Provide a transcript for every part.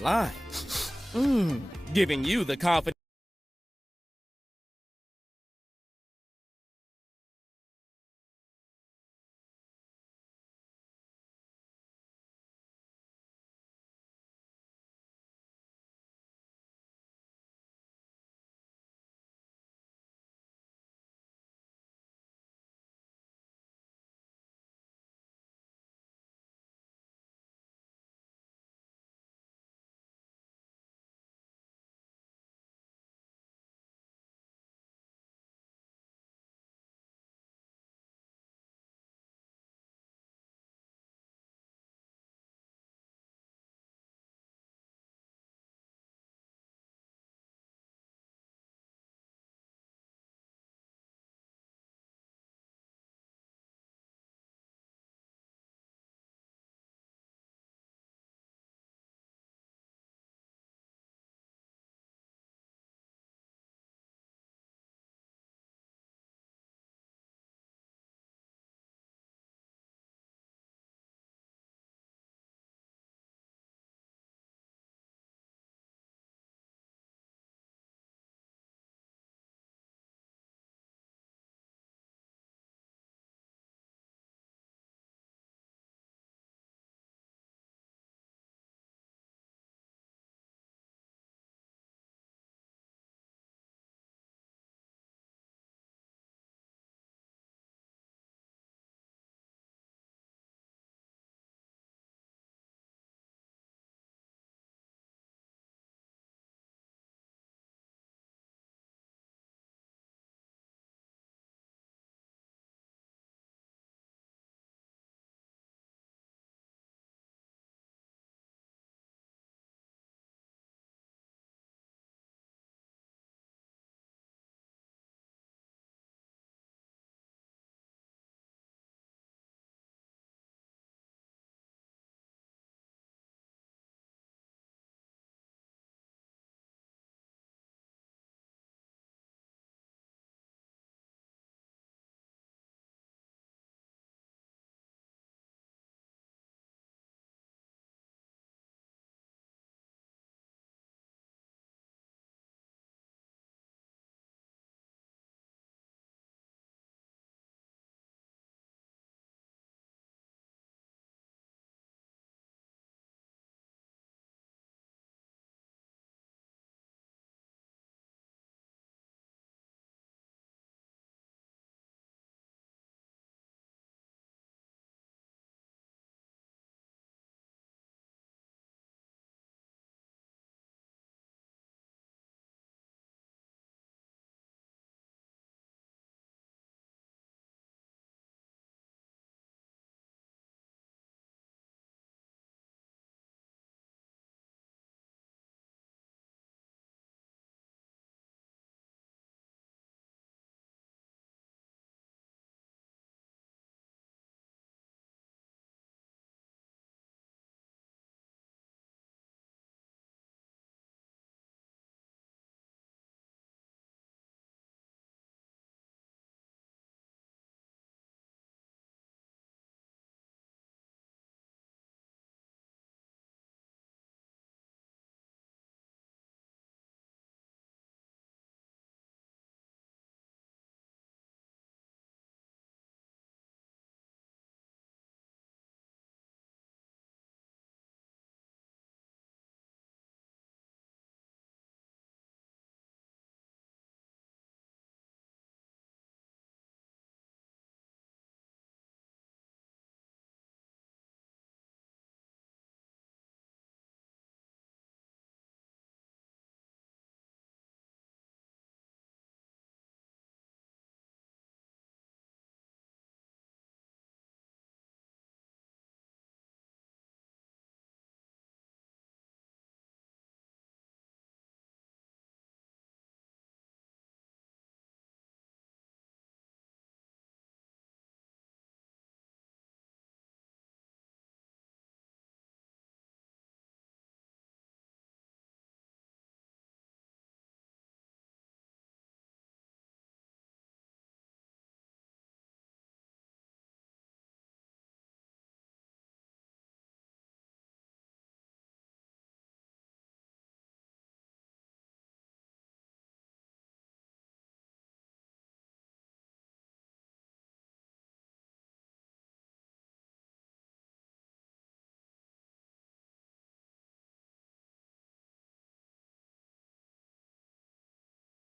online. Giving you the confidence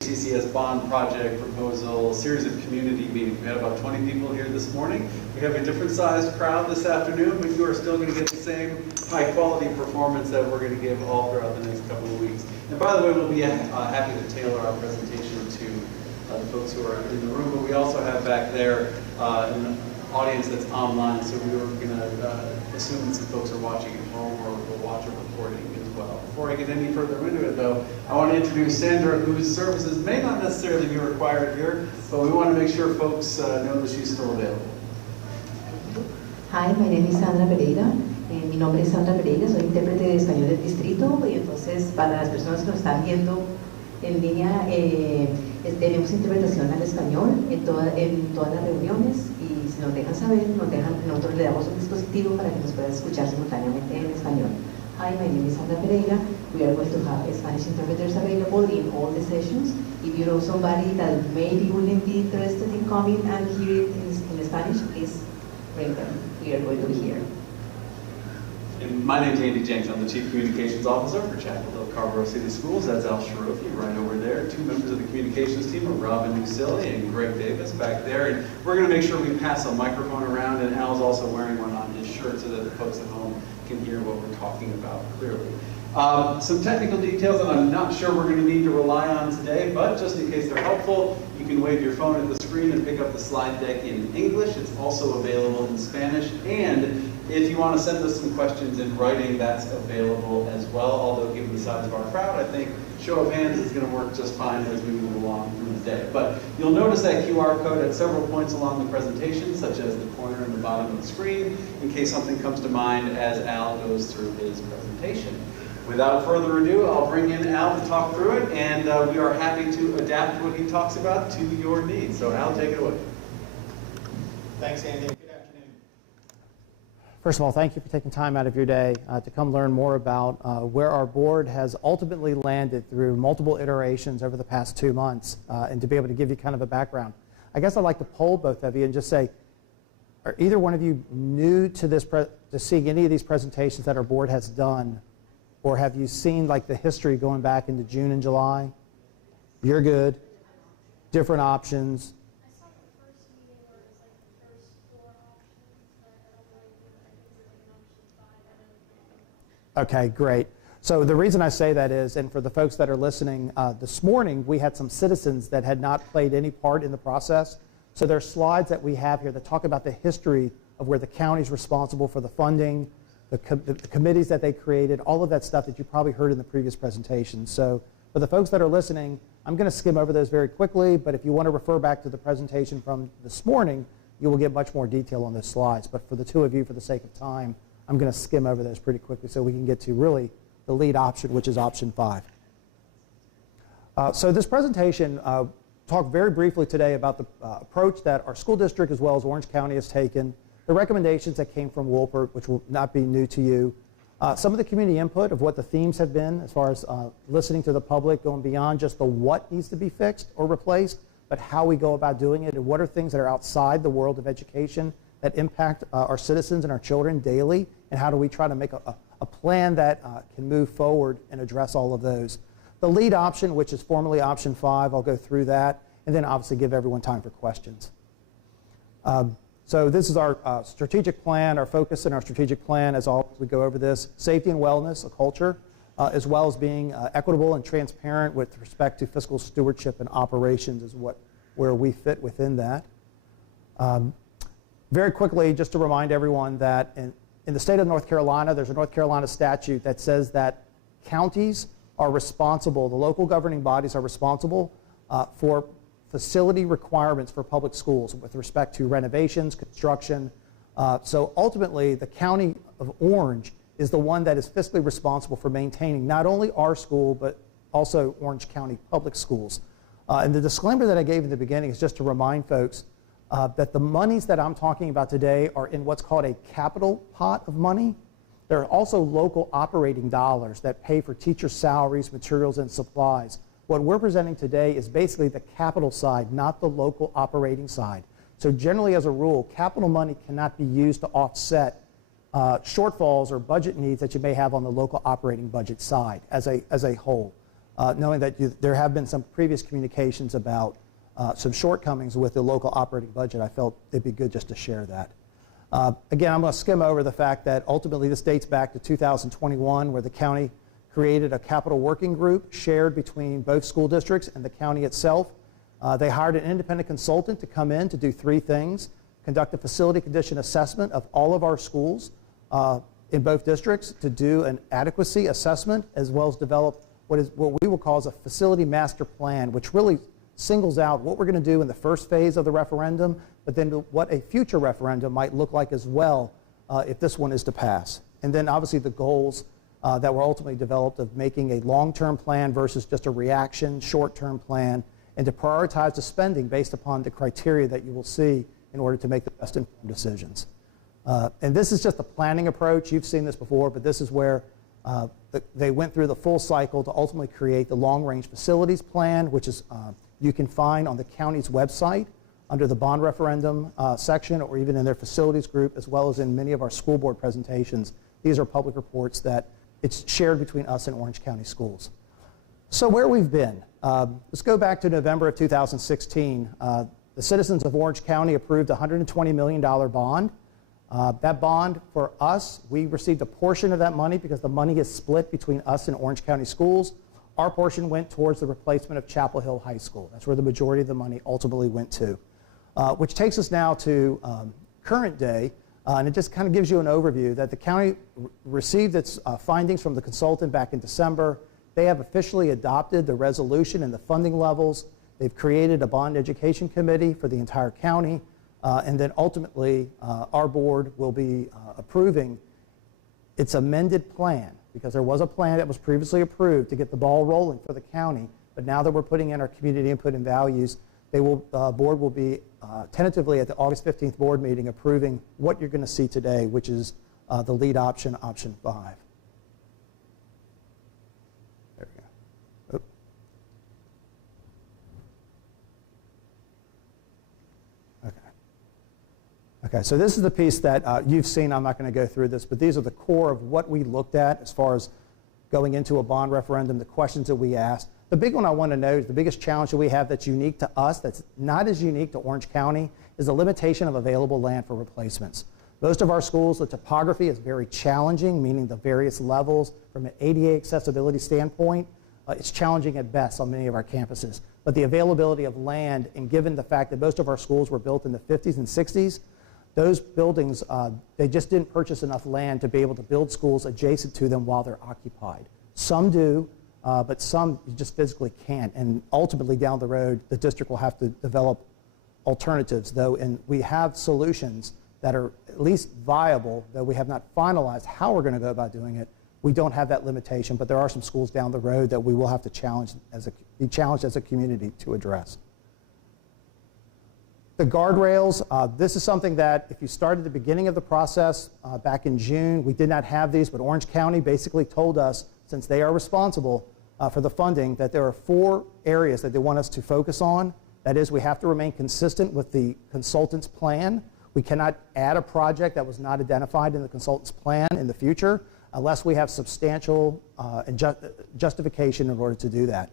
CHCCS Bond Project proposal, series of community meetings. We had about 20 people here this morning. We have a different sized crowd this afternoon, but you are still going to get the same high quality performance that we're going to give all throughout the next couple of weeks. And by the way, we'll be happy to tailor our presentation to the folks who are in the room, but we also have back there an audience that's online, so we were going to assume that some folks are watching at home or will watch a recording as well. Before I get any further into it though, I want to introduce Sandra, whose services may not necessarily be required here, but we want to make sure folks know that she's still available. Hi, my name is Sandra Pereira. Mi nombre es Sandra Pereira, soy intérprete de español del distrito y entonces para las personas que nos están viendo en línea tenemos interpretación al español en todas las reuniones y si nos dejan saber, nosotros le damos un dispositivo para que nos puedan escuchar simultáneamente en español. Hi, my name is Sandra Pereira. We are going to have Spanish interpreters available in all the sessions. If you know somebody that maybe wouldn't be interested in coming and hear it in Spanish, please bring them. We are going to be here. And my name is Andy Jenks. I'm the Chief Communications Officer for Chapel Hill Carrboro City Schools. That's Al Ciarochi right over there. Two members of the communications team are Robin Nusilli and Greg Davis back there. And we're going to make sure we pass a microphone around, and Al's also wearing one on his shirt so that the folks at home can hear what we're talking about clearly. Some technical details that I'm not sure we're going to need to rely on today, but just in case they're helpful, you can wave your phone at the screen and pick up the slide deck in English. It's also available in Spanish, and if you want to send us some questions in writing, that's available as well, although given the size of our crowd, I think show of hands is going to work just fine as we move along through the day. But you'll notice that QR code at several points along the presentation, such as the corner and the bottom of the screen, in case something comes to mind as Al goes through his presentation. Without further ado, I'll bring in Al to talk through it, and we are happy to adapt what he talks about to your needs. So Al, take it away. Thanks, Andy. Good afternoon. First of all, thank you for taking time out of your day to come learn more about where our board has ultimately landed through multiple iterations over the past 2 months, and to be able to give you kind of a background. I guess I'd like to poll both of you and just say, are either one of you new to this to seeing any of these presentations that our board has done, or have you seen like the history going back into June and July? You're good. Different options. I saw the first meeting where it was like the first 4 options, but I don't know if I think it was like an option 5. I don't know. Okay, great. So the reason I say that is, and for the folks that are listening, this morning we had some citizens that had not played any part in the process. So there are slides that we have here that talk about the history of where the county's responsible for the funding, the committees that they created, all of that stuff that you probably heard in the previous presentation. So for the folks that are listening, I'm going to skim over those very quickly, but if you want to refer back to the presentation from this morning, you will get much more detail on those slides. But for the two of you, for the sake of time, I'm going to skim over those pretty quickly so we can get to really the lead option, which is option 5. So this presentation talked very briefly today about the approach that our school district as well as Orange County has taken, the recommendations that came from Wolpert, which will not be new to you, some of the community input of what the themes have been as far as listening to the public, going beyond just the what needs to be fixed or replaced, but how we go about doing it and what are things that are outside the world of education that impact our citizens and our children daily, and how do we try to make a plan that can move forward and address all of those. The lead option, which is formally option 5, I'll go through that, and then obviously give everyone time for questions. So this is our strategic plan, our focus in our strategic plan as always we go over this. Safety and wellness, a culture, as well as being equitable and transparent with respect to fiscal stewardship and operations is where we fit within that. Very quickly, just to remind everyone that in the state of North Carolina, there's a North Carolina statute that says that counties are responsible, the local governing bodies are responsible for facility requirements for public schools with respect to renovations, construction. So ultimately, the County of Orange is the one that is fiscally responsible for maintaining not only our school, but also Orange County public schools. And the disclaimer that I gave in the beginning is just to remind folks that the monies that I'm talking about today are in what's called a capital pot of money. There are also local operating dollars that pay for teacher salaries, materials, and supplies. What we're presenting today is basically the capital side, not the local operating side. So generally, as a rule, capital money cannot be used to offset shortfalls or budget needs that you may have on the local operating budget side as a whole. knowing that there have been some previous communications about some shortcomings with the local operating budget, I felt it'd be good just to share that. Again, I'm going to skim over the fact that ultimately this dates back to 2021, where the county created a capital working group shared between both school districts and the county itself. They hired an independent consultant to come in to do three things: conduct a facility condition assessment of all of our schools in both districts, to do an adequacy assessment, as well as develop what we will call as a facility master plan, which really singles out what we're going to do in the first phase of the referendum, but then what a future referendum might look like as well if this one is to pass. And then obviously the goals that were ultimately developed of making a long-term plan versus just a reaction, short-term plan, and to prioritize the spending based upon the criteria that you will see in order to make the best informed decisions. And this is just the planning approach. You've seen this before, but this is where they went through the full cycle to ultimately create the long-range facilities plan, which is you can find on the county's website under the bond referendum section, or even in their facilities group, as well as in many of our school board presentations. These are public reports that it's shared between us and Orange County Schools. So where we've been, let's go back to November of 2016. The citizens of Orange County approved a $120 million bond. That bond, for us, we received a portion of that money because the money is split between us and Orange County Schools. Our portion went towards the replacement of Chapel Hill High School. That's where the majority of the money ultimately went to. Which takes us now to current day, and it just kind of gives you an overview that the county received its findings from the consultant back in December. They have officially adopted the resolution and the funding levels. They've created a bond education committee for the entire county. And then ultimately, our board will be approving its amended plan, because there was a plan that was previously approved to get the ball rolling for the county. But now that we're putting in our community input and values, board will be tentatively at the August 15th board meeting approving what you're going to see today, which is the lead option, option 5. There we go. Oop. Okay, so this is the piece that you've seen. I'm not going to go through this, but these are the core of what we looked at as far as going into a bond referendum, the questions that we asked. The big one I want to note is the biggest challenge that we have that's unique to us, that's not as unique to Orange County, is the limitation of available land for replacements. Most of our schools, the topography is very challenging, meaning the various levels from an ADA accessibility standpoint, it's challenging at best on many of our campuses. But the availability of land, and given the fact that most of our schools were built in the 50s and 60s, those buildings, they just didn't purchase enough land to be able to build schools adjacent to them while they're occupied. Some do, but some you just physically can't. And ultimately down the road, the district will have to develop alternatives, though, and we have solutions that are at least viable, though we have not finalized how we're going to go about doing it. We don't have that limitation, but there are some schools down the road that we will have to be challenged as a community to address. The guardrails, this is something that if you start at the beginning of the process back in June, we did not have these, but Orange County basically told us, since they are responsible for the funding, that there are 4 areas that they want us to focus on. That is, we have to remain consistent with the consultant's plan. We cannot add a project that was not identified in the consultant's plan in the future unless we have substantial justification in order to do that.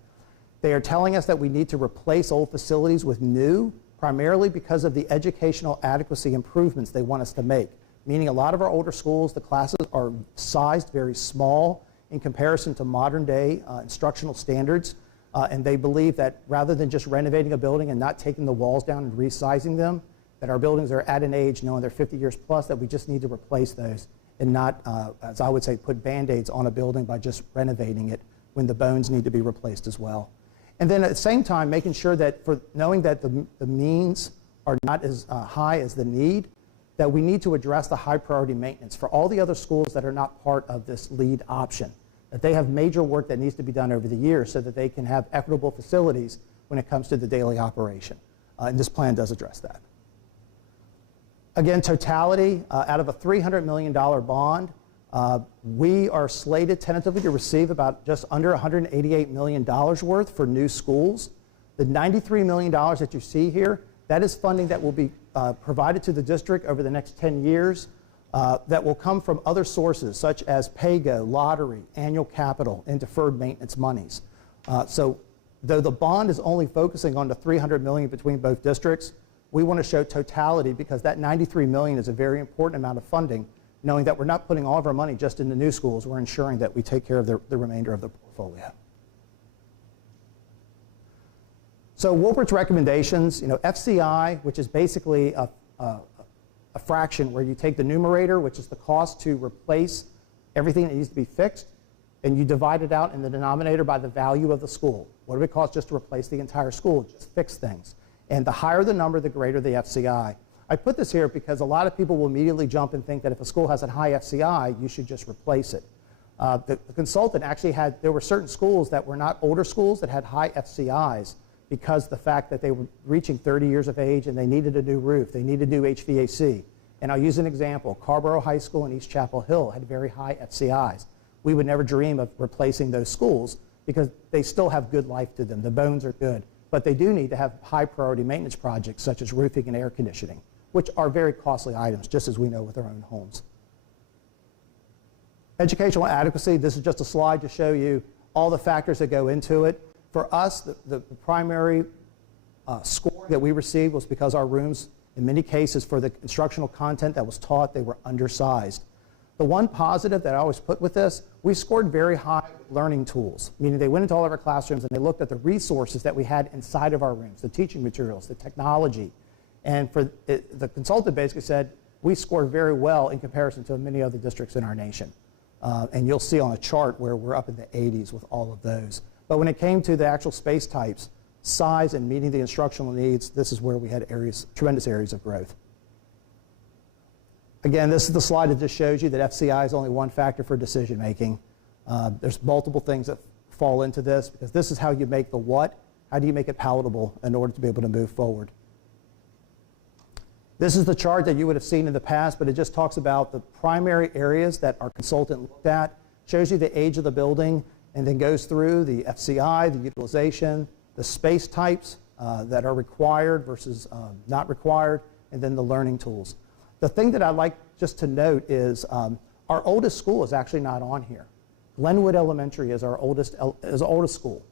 They are telling us that we need to replace old facilities with new, primarily because of the educational adequacy improvements they want us to make. Meaning a lot of our older schools, the classes are sized very small in comparison to modern day instructional standards. And they believe that rather than just renovating a building and not taking the walls down and resizing them, that our buildings are at an age, knowing they're 50 years plus, that we just need to replace those and not, as I would say, put Band-Aids on a building by just renovating it when the bones need to be replaced as well. And then at the same time, making sure that knowing that the means are not as high as the need, that we need to address the high priority maintenance for all the other schools that are not part of this lead option. That they have major work that needs to be done over the years so that they can have equitable facilities when it comes to the daily operation. And this plan does address that. Again, totality, out of a $300 million bond, we are slated tentatively to receive about just under $188 million worth for new schools. The $93 million that you see here, that is funding that will be provided to the district over the next 10 years that will come from other sources such as PAYGO, lottery, annual capital, and deferred maintenance monies. So though the bond is only focusing on the $300 million between both districts, we want to show totality because that $93 million is a very important amount of funding, knowing that we're not putting all of our money just in the new schools, we're ensuring that we take care of the remainder of the portfolio. So Wolpert's recommendations, FCI, which is basically a fraction where you take the numerator, which is the cost to replace everything that needs to be fixed, and you divide it out in the denominator by the value of the school. What would it cost just to replace the entire school, just fix things? And the higher the number, the greater the FCI. I put this here because a lot of people will immediately jump and think that if a school has a high FCI, you should just replace it. The consultant actually there were certain schools that were not older schools that had high FCIs because the fact that they were reaching 30 years of age and they needed a new roof, they needed new HVAC. And I'll use an example. Carborough High School and East Chapel Hill had very high FCIs. We would never dream of replacing those schools because they still have good life to them. The bones are good. But they do need to have high priority maintenance projects such as roofing and air conditioning, which are very costly items, just as we know with our own homes. Educational adequacy, this is just a slide to show you all the factors that go into it. For us, the primary score that we received was because our rooms, in many cases, for the instructional content that was taught, they were undersized. The one positive that I always put with this, we scored very high learning tools, meaning they went into all of our classrooms and they looked at the resources that we had inside of our rooms, the teaching materials, the technology. And the consultant basically said, we scored very well in comparison to many other districts in our nation. And you'll see on a chart where we're up in the 80s with all of those. But when it came to the actual space types, size and meeting the instructional needs, this is where we had tremendous areas of growth. Again, this is the slide that just shows you that FCI is only one factor for decision making. There's multiple things that fall into this because this is how you make the what, how do you make it palatable in order to be able to move forward. This is the chart that you would have seen in the past, but it just talks about the primary areas that our consultant looked at, shows you the age of the building, and then goes through the FCI, the utilization, the space types that are required versus not required, and then the learning tools. The thing that I'd like just to note is our oldest school is actually not on here. Glenwood Elementary is our oldest school.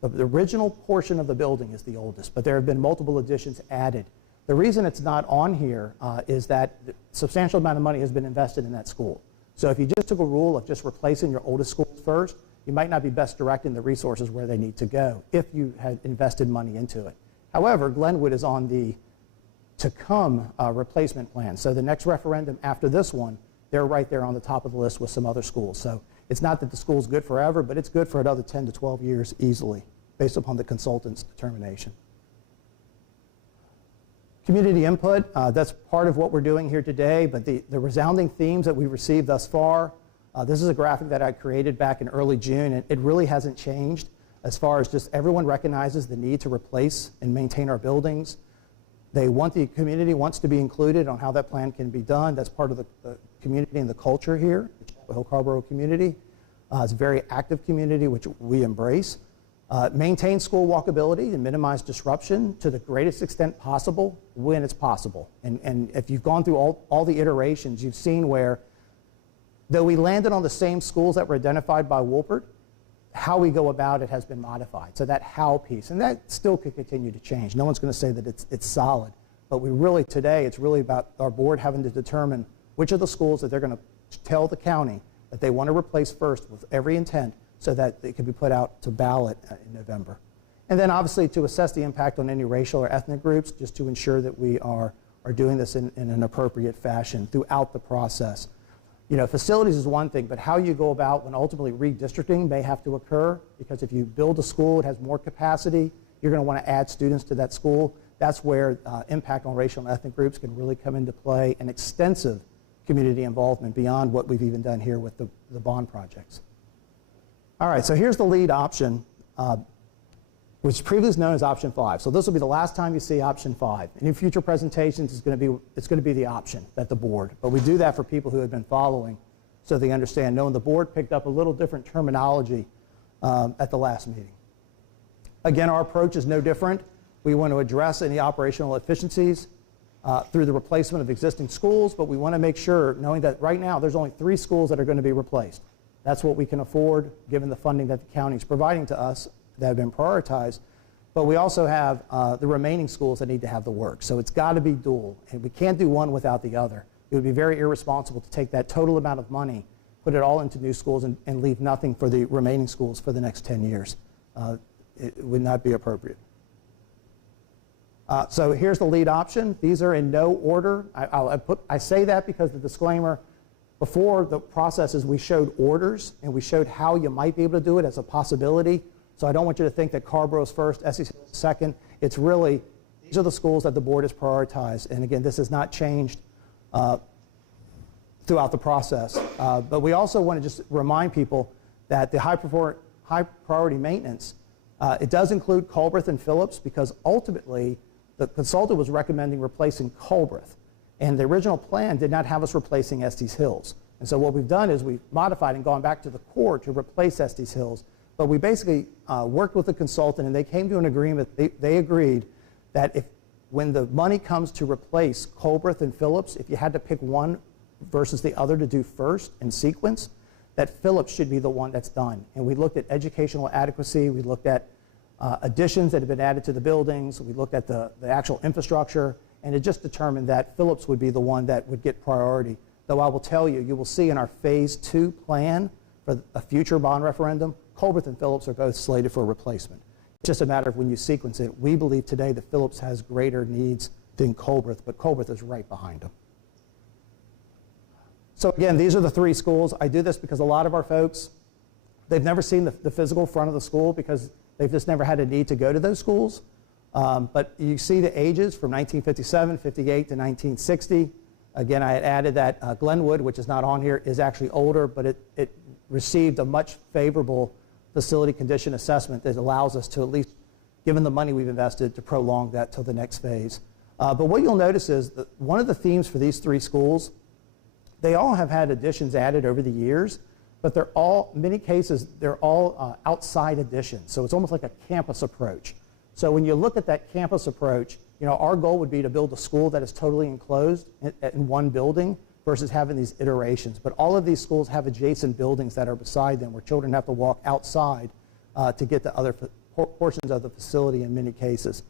The original portion of the building is the oldest, but there have been multiple additions added. The reason it's not on here is that a substantial amount of money has been invested in that school. So if you just took a rule of just replacing your oldest schools first, you might not be best directing the resources where they need to go if you had invested money into it. However, Glenwood is on the to-come replacement plan. So the next referendum after this one, they're right there on the top of the list with some other schools. So it's not that the school's good forever, but it's good for another 10 to 12 years easily, based upon the consultant's determination. Community input, that's part of what we're doing here today, but the resounding themes that we've received thus far, this is a graphic that I created back in early June, and it really hasn't changed as far as just everyone recognizes the need to replace and maintain our buildings. The community wants to be included on how that plan can be done. That's part of the community and the culture here, the Chapel Hill Carborough community. It's a very active community, which we embrace. Maintain school walkability and minimize disruption to the greatest extent possible when it's possible. And if you've gone through all the iterations, you've seen where, though we landed on the same schools that were identified by Wolpert, how we go about it has been modified. So that how piece, and that still could continue to change. No one's going to say that it's solid. But today, it's really about our board having to determine which of the schools that they're going to tell the county that they want to replace first with every intent so that it can be put out to ballot in November. And then obviously to assess the impact on any racial or ethnic groups, just to ensure that we are doing this in an appropriate fashion throughout the process. Facilities is one thing, but how you go about when ultimately redistricting may have to occur, because if you build a school, it has more capacity, you're going to want to add students to that school. That's where impact on racial and ethnic groups can really come into play, and extensive community involvement beyond what we've even done here with the bond projects. All right, so here's the lead option, which is previously known as option 5. So this will be the last time you see option 5. And in future presentations, it's going to be the option that the board. But we do that for people who have been following so they understand, knowing the board picked up a little different terminology at the last meeting. Again, our approach is no different. We want to address any operational efficiencies through the replacement of existing schools, but we want to make sure, knowing that right now there's only 3 schools that are going to be replaced. That's what we can afford given the funding that the county is providing to us have been prioritized. But we also have the remaining schools that need to have the work. So it's got to be dual, and we can't do one without the other. It would be very irresponsible to take that total amount of money, put it all into new schools, and leave nothing for the remaining schools for the next 10 years. It would not be appropriate. So here's the lead option. These are in no order. I say that because the disclaimer, before the processes, we showed orders, and we showed how you might be able to do it as a possibility. So I don't want you to think that Carborough's first, SEC second. It's really, these are the schools that the board has prioritized. And again, this has not changed throughout the process. But we also want to just remind people that the high priority maintenance, it does include Culbreth and Phillips, because ultimately the consultant was recommending replacing Culbreth. And the original plan did not have us replacing Estes Hills. And so what we've done is we've modified and gone back to the core to replace Estes Hills. But we basically worked with the consultant, and they came to an agreement. They agreed that when the money comes to replace Culbreth and Phillips, if you had to pick one versus the other to do first in sequence, that Phillips should be the one that's done. And we looked at educational adequacy. We looked at additions that have been added to the buildings. We looked at the actual infrastructure, and it just determined that Phillips would be the one that would get priority. Though I will tell you, you will see in our Phase 2 plan for a future bond referendum, Culbreth and Phillips are both slated for replacement. It's just a matter of when you sequence it. We believe today that Phillips has greater needs than Culbreth, but Culbreth is right behind him. So again, these are the three schools. I do this because a lot of our folks, they've never seen the physical front of the school because they've just never had a need to go to those schools. But you see the ages from 1957, 58 to 1960. Again, I had added that Glenwood, which is not on here, is actually older, but it received a much favorable facility condition assessment that allows us to, at least given the money we've invested, to prolong that till the next phase. But what you'll notice is that one of the themes for these three schools, they all have had additions added over the years, but they're all, in many cases, they're all outside additions. So it's almost like a campus approach. So when you look at that campus approach, our goal would be to build a school that is totally enclosed in one building versus having these iterations. But all of these schools have adjacent buildings that are beside them where children have to walk outside to get to other portions of the facility in many cases.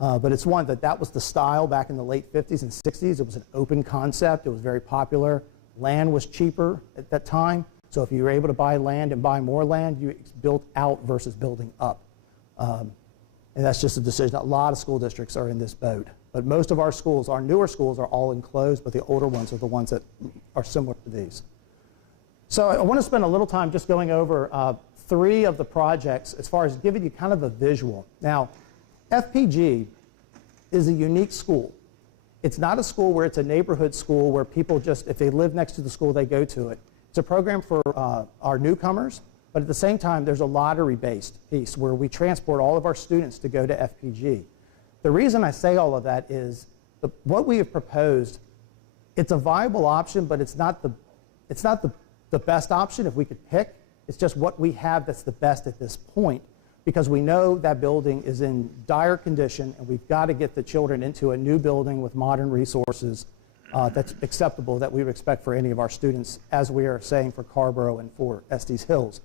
But it's one that was the style back in the late 50s and 60s. It was an open concept. It was very popular. Land was cheaper at that time. So if you were able to buy land and buy more land, you built out versus building up. And that's just a decision. A lot of school districts are in this boat. But most of our schools, our newer schools, are all enclosed, but the older ones are the ones that are similar to these. So I want to spend a little time just going over three of the projects as far as giving you kind of a visual. Now, FPG is a unique school. It's not a school where it's a neighborhood school where people just, if they live next to the school, they go to it. It's a program for our newcomers, but at the same time, there's a lottery-based piece where we transport all of our students to go to FPG. The reason I say all of that is what we have proposed, it's a viable option, but it's not the best option if we could pick. It's just what we have that's the best at this point, because we know that building is in dire condition, and we've got to get the children into a new building with modern resources that's acceptable, that we would expect for any of our students, as we are saying for Carborough and for Estes Hills.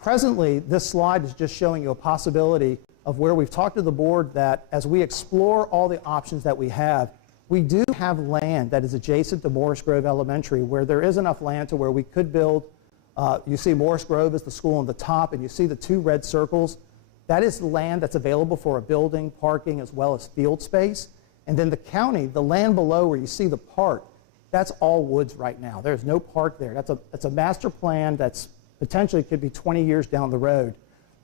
Presently, this slide is just showing you a possibility of where we've talked to the board that as we explore all the options that we do have land that is adjacent to Morris Grove Elementary where there is enough land to where we could build. You see Morris Grove is the school on the top, and you see the two red circles. That is land that's available for a building, parking, as well as field space. And then the county, the land below where you see the park, that's all woods right now. There's no park there. That's a master plan that's potentially could be 20 years down the road.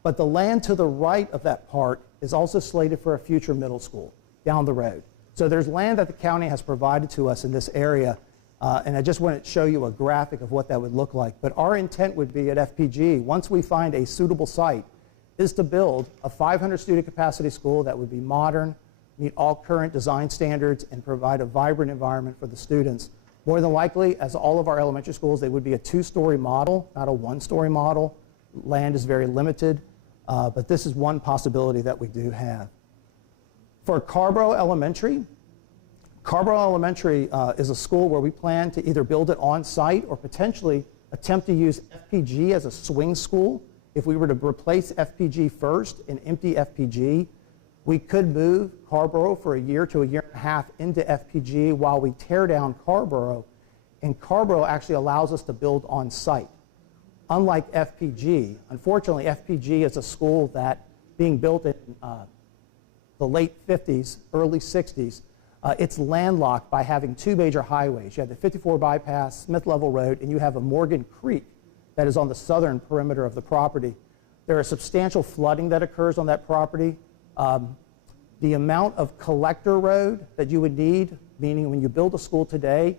But the land to the right of that park is also slated for a future middle school down the road. So there's land that the county has provided to us in this area, and I just want to show you a graphic of what that would look like. But our intent would be at FPG, once we find a suitable site, is to build a 500 student capacity school that would be modern, meet all current design standards, and provide a vibrant environment for the students. More than likely, as all of our elementary schools, they would be a two-story model, not a one-story model. Land is very limited, but this is one possibility that we do have. For Carborough Elementary is a school where we plan to either build it on site or potentially attempt to use FPG as a swing school if we were to replace FPG first and empty FPG, we could move Carborough for a year to a year and a half into FPG while we tear down Carborough, and Carborough actually allows us to build on site. Unlike FPG, unfortunately, FPG is a school that being built in the late 50s, early 60s, it's landlocked by having two major highways. You have the 54 bypass, Smith Level Road, and you have a Morgan Creek that is on the southern perimeter of the property. There is substantial flooding that occurs on that property. The amount of collector road that you would need, meaning when you build a school today,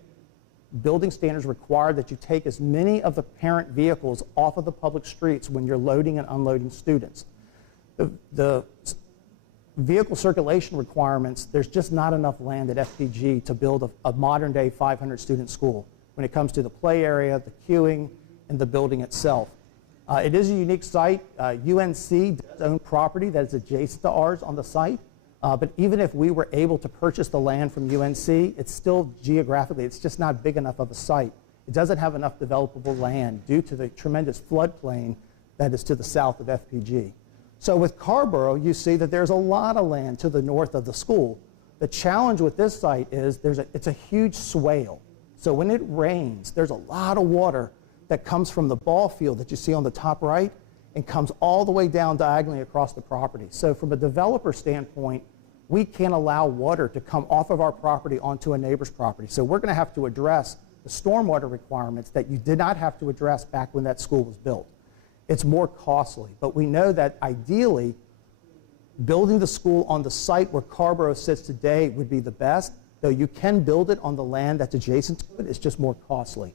building standards require that you take as many of the parent vehicles off of the public streets when you're loading and unloading students. The vehicle circulation requirements, there's just not enough land at FPG to build a modern day 500 student school when it comes to the play area, the queuing, and the building itself. It is a unique site. UNC does own property that is adjacent to ours on the site, but even if we were able to purchase the land from UNC, it's still geographically, it's just not big enough of a site. It doesn't have enough developable land due to the tremendous floodplain that is to the south of FPG. So with Carborough, you see that there's a lot of land to the north of the school. The challenge with this site is it's a huge swale. So when it rains, there's a lot of water that comes from the ball field that you see on the top right and comes all the way down diagonally across the property. So from a developer standpoint, we can't allow water to come off of our property onto a neighbor's property. So we're going to have to address the stormwater requirements that you did not have to address back when that school was built. It's more costly, but we know that ideally building the school on the site where Carborough sits today would be the best, though you can build it on the land that's adjacent to it. It's just more costly.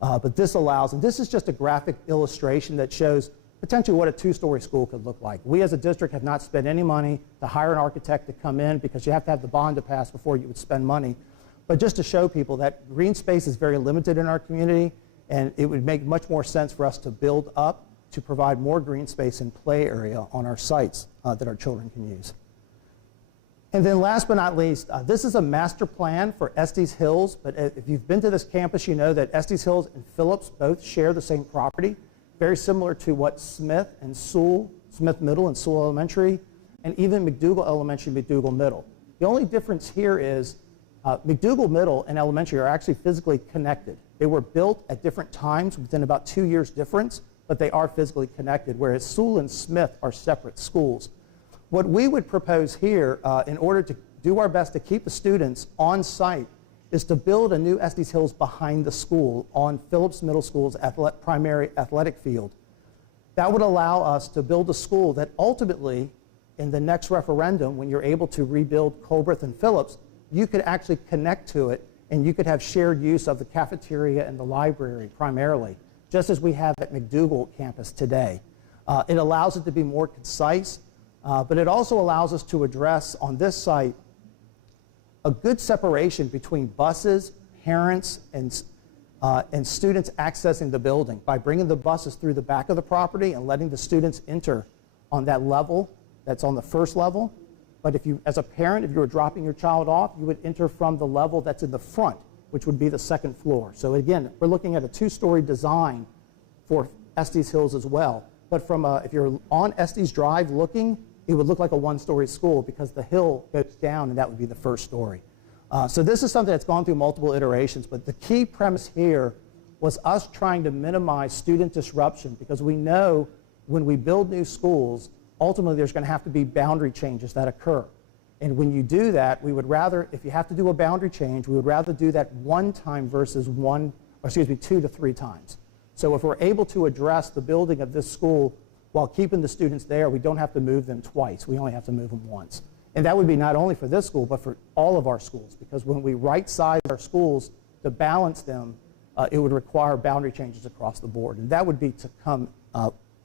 But this allows, and this is just a graphic illustration that shows potentially what a two-story school could look like. We as a district have not spent any money to hire an architect to come in because you have to have the bond to pass before you would spend money. But just to show people that green space is very limited in our community, and it would make much more sense for us to build up to provide more green space and play area on our sites that our children can use. And then last but not least, this is a master plan for Estes Hills, but if you've been to this campus, you know that Estes Hills and Phillips both share the same property, very similar to what Smith and Sewell, Smith Middle and Sewell Elementary, and even McDougal Elementary and McDougal Middle. The only difference here is McDougal Middle and Elementary are actually physically connected. They were built at different times within about 2 years difference, but they are physically connected, whereas Sewell and Smith are separate schools. What we would propose here, in order to do our best to keep the students on site, is to build a new Estes Hills behind the school on Phillips Middle School's primary athletic field. That would allow us to build a school that ultimately, in the next referendum, when you're able to rebuild Colbreth and Phillips, you could actually connect to it, and you could have shared use of the cafeteria and the library primarily, just as we have at McDougal campus today. It allows it to be more concise, but it also allows us to address on this site a good separation between buses, parents, and students accessing the building by bringing the buses through the back of the property and letting the students enter on that level that's on the first level. But if you, as a parent, if you were dropping your child off, you would enter from the level that's in the front, which would be the second floor. So again, we're looking at a two-story design for Estes Hills as well. But from if you're on Estes Drive looking, it would look like a one-story school because the hill goes down and that would be the first story. So this is something that's gone through multiple iterations, but the key premise here was us trying to minimize student disruption because we know when we build new schools, ultimately there's going to have to be boundary changes that occur. And when you do that, we would rather, if you have to do a boundary change, we would rather do that one time versus 2 to 3 times. So if we're able to address the building of this school while keeping the students there, we don't have to move them twice. We only have to move them once. And that would be not only for this school, but for all of our schools, because when we right-size our schools to balance them, it would require boundary changes across the board. And that would be to come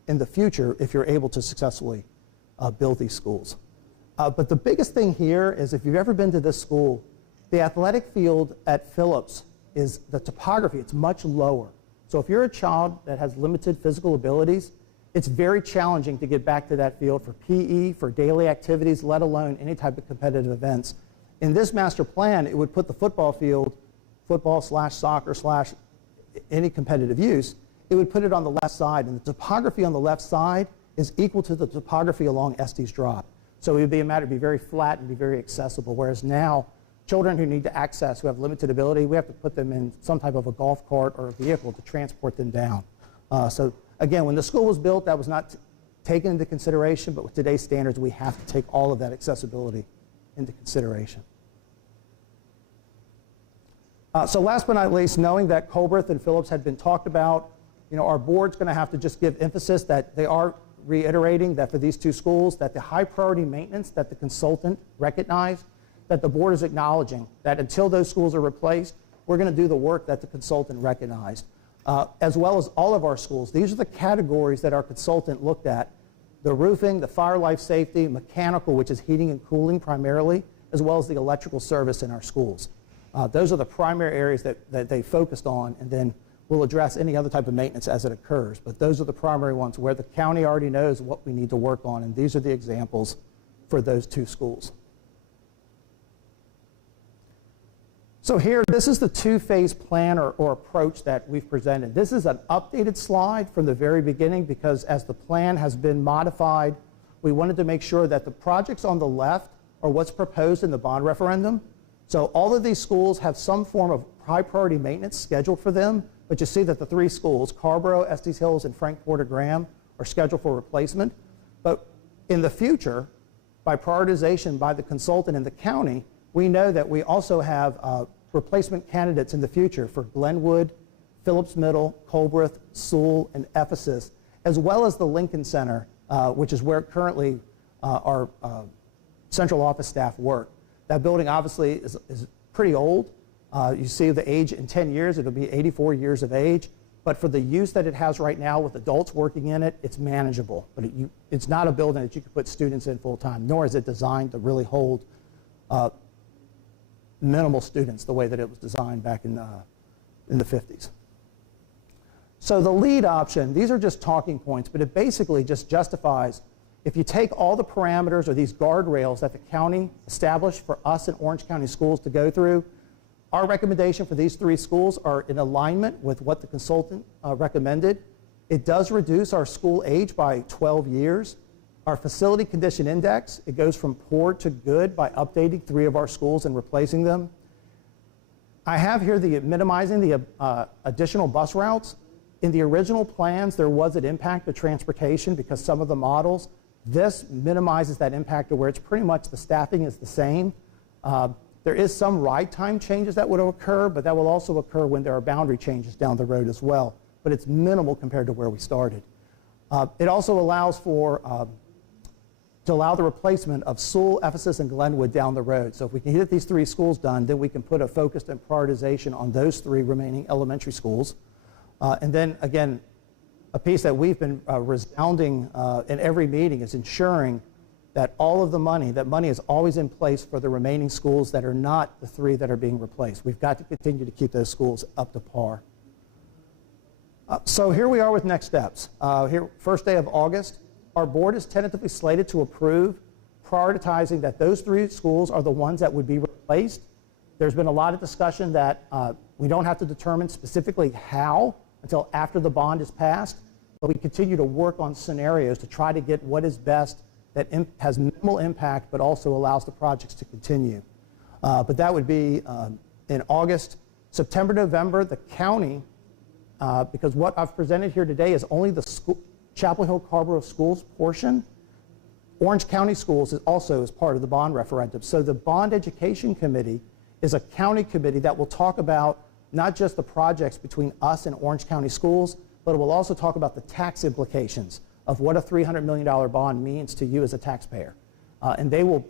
in the future if you're able to successfully build these schools. But the biggest thing here is if you've ever been to this school, the athletic field at Phillips is the topography, it's much lower. So if you're a child that has limited physical abilities, it's very challenging to get back to that field for PE, for daily activities, let alone any type of competitive events. In this master plan, it would put the football field, football/soccer/ any competitive use, it would put it on the left side, and the topography on the left side is equal to the topography along Estes Drop. So it would be a matter to be very flat and be very accessible, whereas now children who need to access, who have limited ability, we have to put them in some type of a golf cart or a vehicle to transport them down. So again, when the school was built, that was not taken into consideration, but with today's standards, we have to take all of that accessibility into consideration. So last but not least, knowing that Colbreth and Phillips had been talked about, our board's going to have to just give emphasis that they are reiterating that for these two schools, that the high priority maintenance that the consultant recognized, that the board is acknowledging that until those schools are replaced, we're going to do the work that the consultant recognized. As well as all of our schools. These are the categories that our consultant looked at: the roofing, the fire life safety, mechanical, which is heating and cooling primarily, as well as the electrical service in our schools. Those are the primary areas that they focused on, and then we'll address any other type of maintenance as it occurs. But those are the primary ones where the county already knows what we need to work on, and these are the examples for those two schools. So here, this is the two-phase plan or approach that we've presented. This is an updated slide from the very beginning because as the plan has been modified, we wanted to make sure that the projects on the left are what's proposed in the bond referendum. So all of these schools have some form of high priority maintenance scheduled for them, but you see that the three schools, Carrboro, Estes Hills, and Frank Porter Graham, are scheduled for replacement. But in the future, by prioritization by the consultant in the county, we know that we also have replacement candidates in the future for Glenwood, Phillips Middle, Colbreth, Sewell, and Ephesus, as well as the Lincoln Center, which is where currently our central office staff work. That building obviously is pretty old. You see the age in 10 years, it'll be 84 years of age. But for the use that it has right now with adults working in it, it's manageable. But it's not a building that you can put students in full time, nor is it designed to really hold minimal students the way that it was designed back in the 50s. So the lead option, these are just talking points, but it basically just justifies if you take all the parameters or these guardrails that the county established for us in Orange County schools to go through, our recommendation for these three schools are in alignment with what the consultant recommended. It does reduce our school age by 12 years. Our facility condition index, it goes from poor to good by updating 3 of our schools and replacing them. I have here the minimizing the additional bus routes. In the original plans, there was an impact to transportation because some of the models. This minimizes that impact to where it's pretty much the staffing is the same. There is some ride time changes that would occur, but that will also occur when there are boundary changes down the road as well. But it's minimal compared to where we started. It also allows for to allow the replacement of Sewell, Ephesus, and Glenwood down the road. So if we can get these 3 schools done, then we can put a focus and prioritization on those 3 remaining elementary schools. And then again, a piece that we've been resounding in every meeting is ensuring that all of the money, that money is always in place for the remaining schools that are not the 3 that are being replaced. We've got to continue to keep those schools up to par. So here we are with next steps. Here, first day of August, our board is tentatively slated to approve, prioritizing that those 3 schools are the ones that would be replaced. There's been a lot of discussion that we don't have to determine specifically how until after the bond is passed, but we continue to work on scenarios to try to get what is best that has minimal impact but also allows the projects to continue. But that would be in August. September, November, the county, because what I've presented here today is only the Chapel Hill Carrboro Schools portion. Orange County Schools is also as part of the bond referendum. So the Bond Education Committee is a county committee that will talk about not just the projects between us and Orange County Schools, but it will also talk about the tax implications of what a $300 million bond means to you as a taxpayer. And they will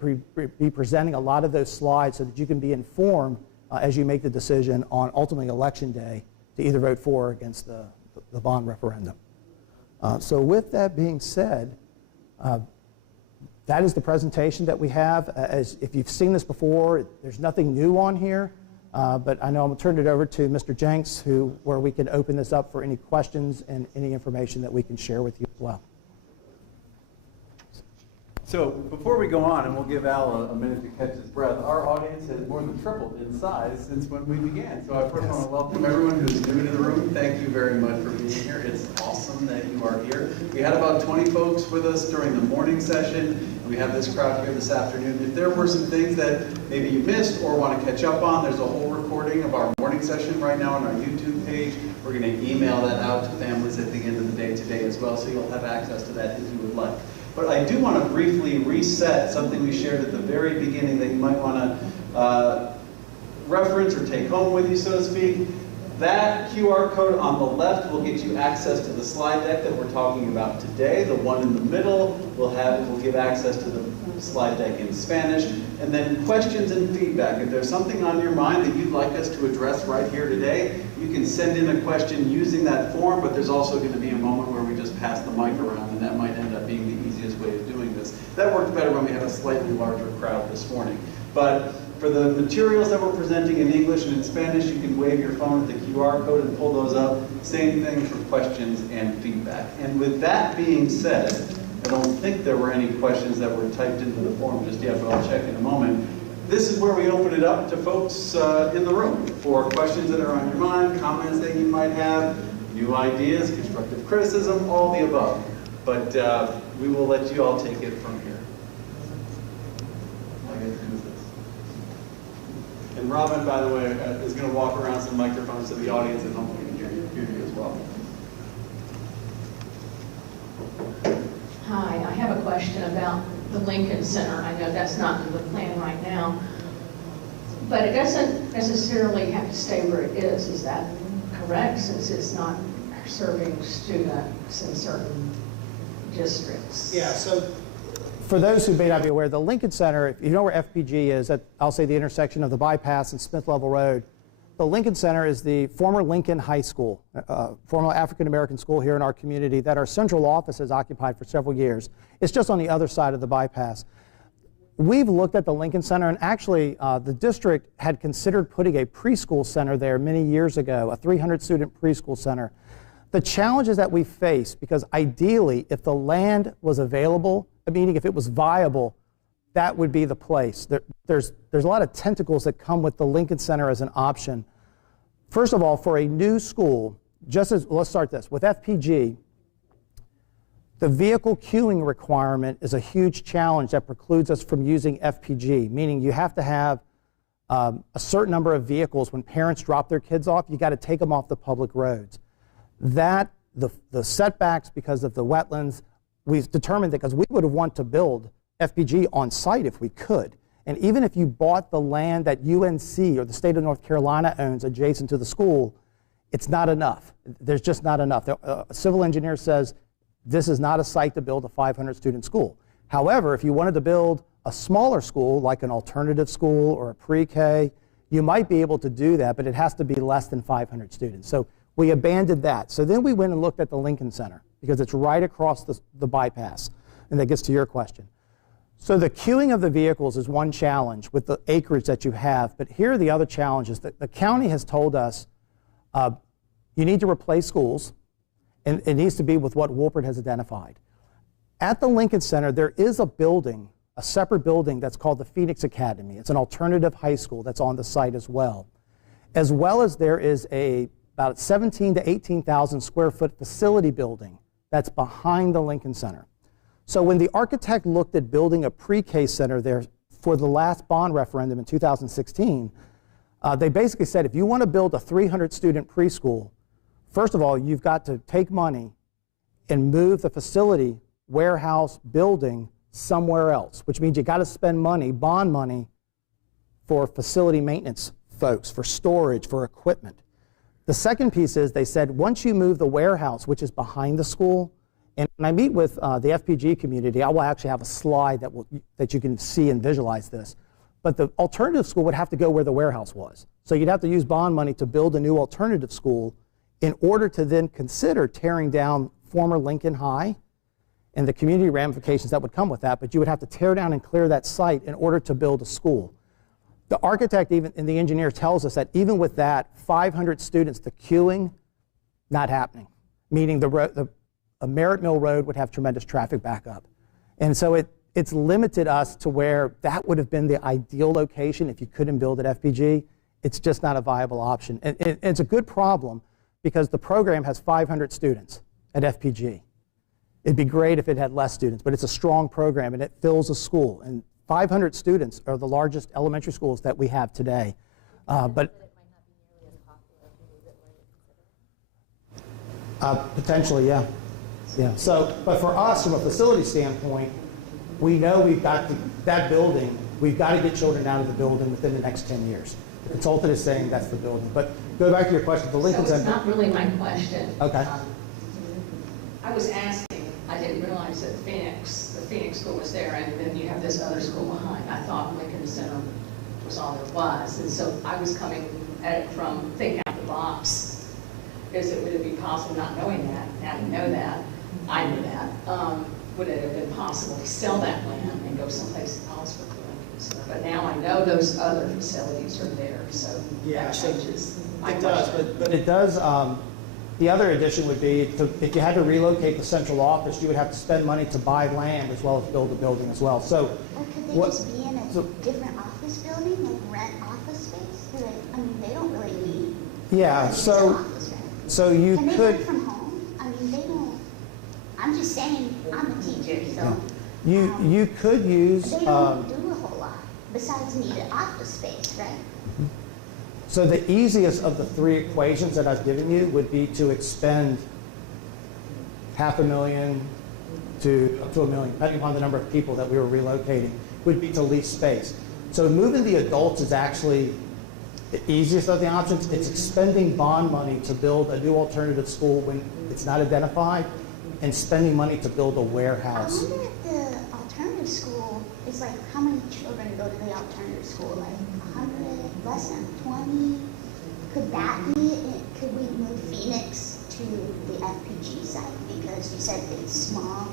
be presenting a lot of those slides so that you can be informed as you make the decision on ultimately election day to either vote for or against the bond referendum. So with that being said, that is the presentation that we have. As if you've seen this before, there's nothing new on here, but I know I'm going to turn it over to Mr. Jenks, where we can open this up for any questions and any information that we can share with you as well. So before we go on, and we'll give Al a minute to catch his breath, our audience has more than tripled in size since when we began. So I first want to welcome everyone who's new to the room. Thank you very much for being here. It's awesome that you are here. We had about 20 folks with us during the morning session. We have this crowd here this afternoon. If there were some things that maybe you missed or want to catch up on, there's a whole recording of our morning session right now on our YouTube page. We're going to email that out to families at the end of the day today as well, so you'll have access to that if you would like. But I do want to briefly reset something we shared at the very beginning that you might want to reference or take home with you, so to speak. That QR code on the left will get you access to the slide deck that we're talking about today. The one in the middle will give access to the slide deck in Spanish. And then questions and feedback. If there's something on your mind that you'd like us to address right here today, you can send in a question using that form, but there's also going to be a moment where we just pass the mic around, and that might end up being the easiest way of doing this. That worked better when we had a slightly larger crowd this morning. But for the materials that we're presenting in English and in Spanish, you can wave your phone at the QR code and pull those up. Same thing for questions and feedback. And with that being said, I don't think there were any questions that were typed into the form just yet, but I'll check in a moment. This is where we open it up to folks in the room for questions that are on your mind, comments that you might have, new ideas, constructive criticism, all the above. But we will let you all take it from here. All I gotta do is this. And Robin, by the way, is going to walk around some microphones so the audience at home can hear you as well. Hi, I have a question about the Lincoln Center. I know that's not in the plan right now, but it doesn't necessarily have to stay where it is. Is that correct, since it's not serving students in certain districts? Yeah, so For those who may not be aware, the Lincoln Center, if you know where FPG is, at, I'll say the intersection of the bypass and Smith Level Road, the Lincoln Center is the former Lincoln High School, former African-American school here in our community that our central office has occupied for several years. It's just on the other side of the bypass. We've looked at the Lincoln Center, and actually the district had considered putting a preschool center there many years ago, a 300-student preschool center. The challenges that we face, because ideally, if the land was available, meaning if it was viable, that would be the place. There's a lot of tentacles that come with the Lincoln Center as an option. First of all, for a new school, let's start this, with FPG, the vehicle queuing requirement is a huge challenge that precludes us from using FPG, meaning you have to have a certain number of vehicles. When parents drop their kids off, you got to take them off the public roads. The setbacks because of the wetlands, we've determined that because we would have wanted to build FPG on site if we could. And even if you bought the land that UNC or the state of North Carolina owns adjacent to the school, it's not enough. There's just not enough. A civil engineer says this is not a site to build a 500-student school. However, if you wanted to build a smaller school, like an alternative school or a pre-K, you might be able to do that, but it has to be less than 500 students. So we abandoned that. So then we went and looked at the Lincoln Center because it's right across the bypass. And that gets to your question. So the queuing of the vehicles is one challenge with the acreage that you have, but here are the other challenges. The county has told us you need to replace schools, and it needs to be with what Wolpert has identified. At the Lincoln Center, there is a building, a separate building that's called the Phoenix Academy. It's an alternative high school that's on the site as well as there is about 17 to 18,000 square foot facility building that's behind the Lincoln Center. So when the architect looked at building a pre-K center there for the last bond referendum in 2016, they basically said if you want to build a 300-student preschool, first of all, you've got to take money and move the facility, warehouse, building somewhere else, which means you got to spend money, bond money, for facility maintenance folks, for storage, for equipment. The second piece is they said once you move the warehouse, which is behind the school, and when I meet with the FPG community, I will actually have a slide that you can see and visualize this. But the alternative school would have to go where the warehouse was. So you'd have to use bond money to build a new alternative school in order to then consider tearing down former Lincoln High and the community ramifications that would come with that. But you would have to tear down and clear that site in order to build a school. The architect and the engineer tells us that even with that, 500 students, the queuing, not happening, meaning a Merritt Mill Road would have tremendous traffic backup. And so it's limited us to where that would have been the ideal location if you couldn't build at FPG. It's just not a viable option. And it's a good problem because the program has 500 students at FPG. It'd be great if it had less students, but it's a strong program and it fills a school. And 500 students are the largest elementary schools that we have today. Potentially, yeah. Yeah. So, but for us, from a facility standpoint, we know we've got that building, we've got to get children out of the building within the next 10 years. The consultant is saying that's the building. But go back to your question. The Lincoln So it's Center. not really my question. Okay. I was asking, I didn't realize that the Phoenix school was there, and then you have this other school behind. I thought Lincoln Center was all there was. And so I was coming at it from thinking out the box. Would it be possible, not knowing that, now we know that, I knew that, would it have been possible to sell that land and go someplace else with the Lincoln Center? But now I know those other facilities are there, so Yeah, that changes my It does, question. but It does. The other addition would be if you had to relocate the central office, you would have to spend money to buy land as well as build a building as well. So, Or could they just be in a different office building, like rent office space? I mean, they don't really need. yeah. So you Can they could. work from home? I mean, they don't. I'm just saying, I'm a teacher, so. You could use. They don't do a whole lot besides need an office space, right? So the easiest of the three equations that I've given you would be to expend $500,000 to up to $1 million, depending upon the number of people that we were relocating, would be to lease space. So moving the adults is actually the easiest of the options. It's expending bond money to build a new alternative school when it's not identified, and spending money to build a I warehouse. wonder if the alternative school is like, how many children go to the alternative school? Like 100, less than 20? Could that be it? Could we move Phoenix to the FPG site? Because you said it's small.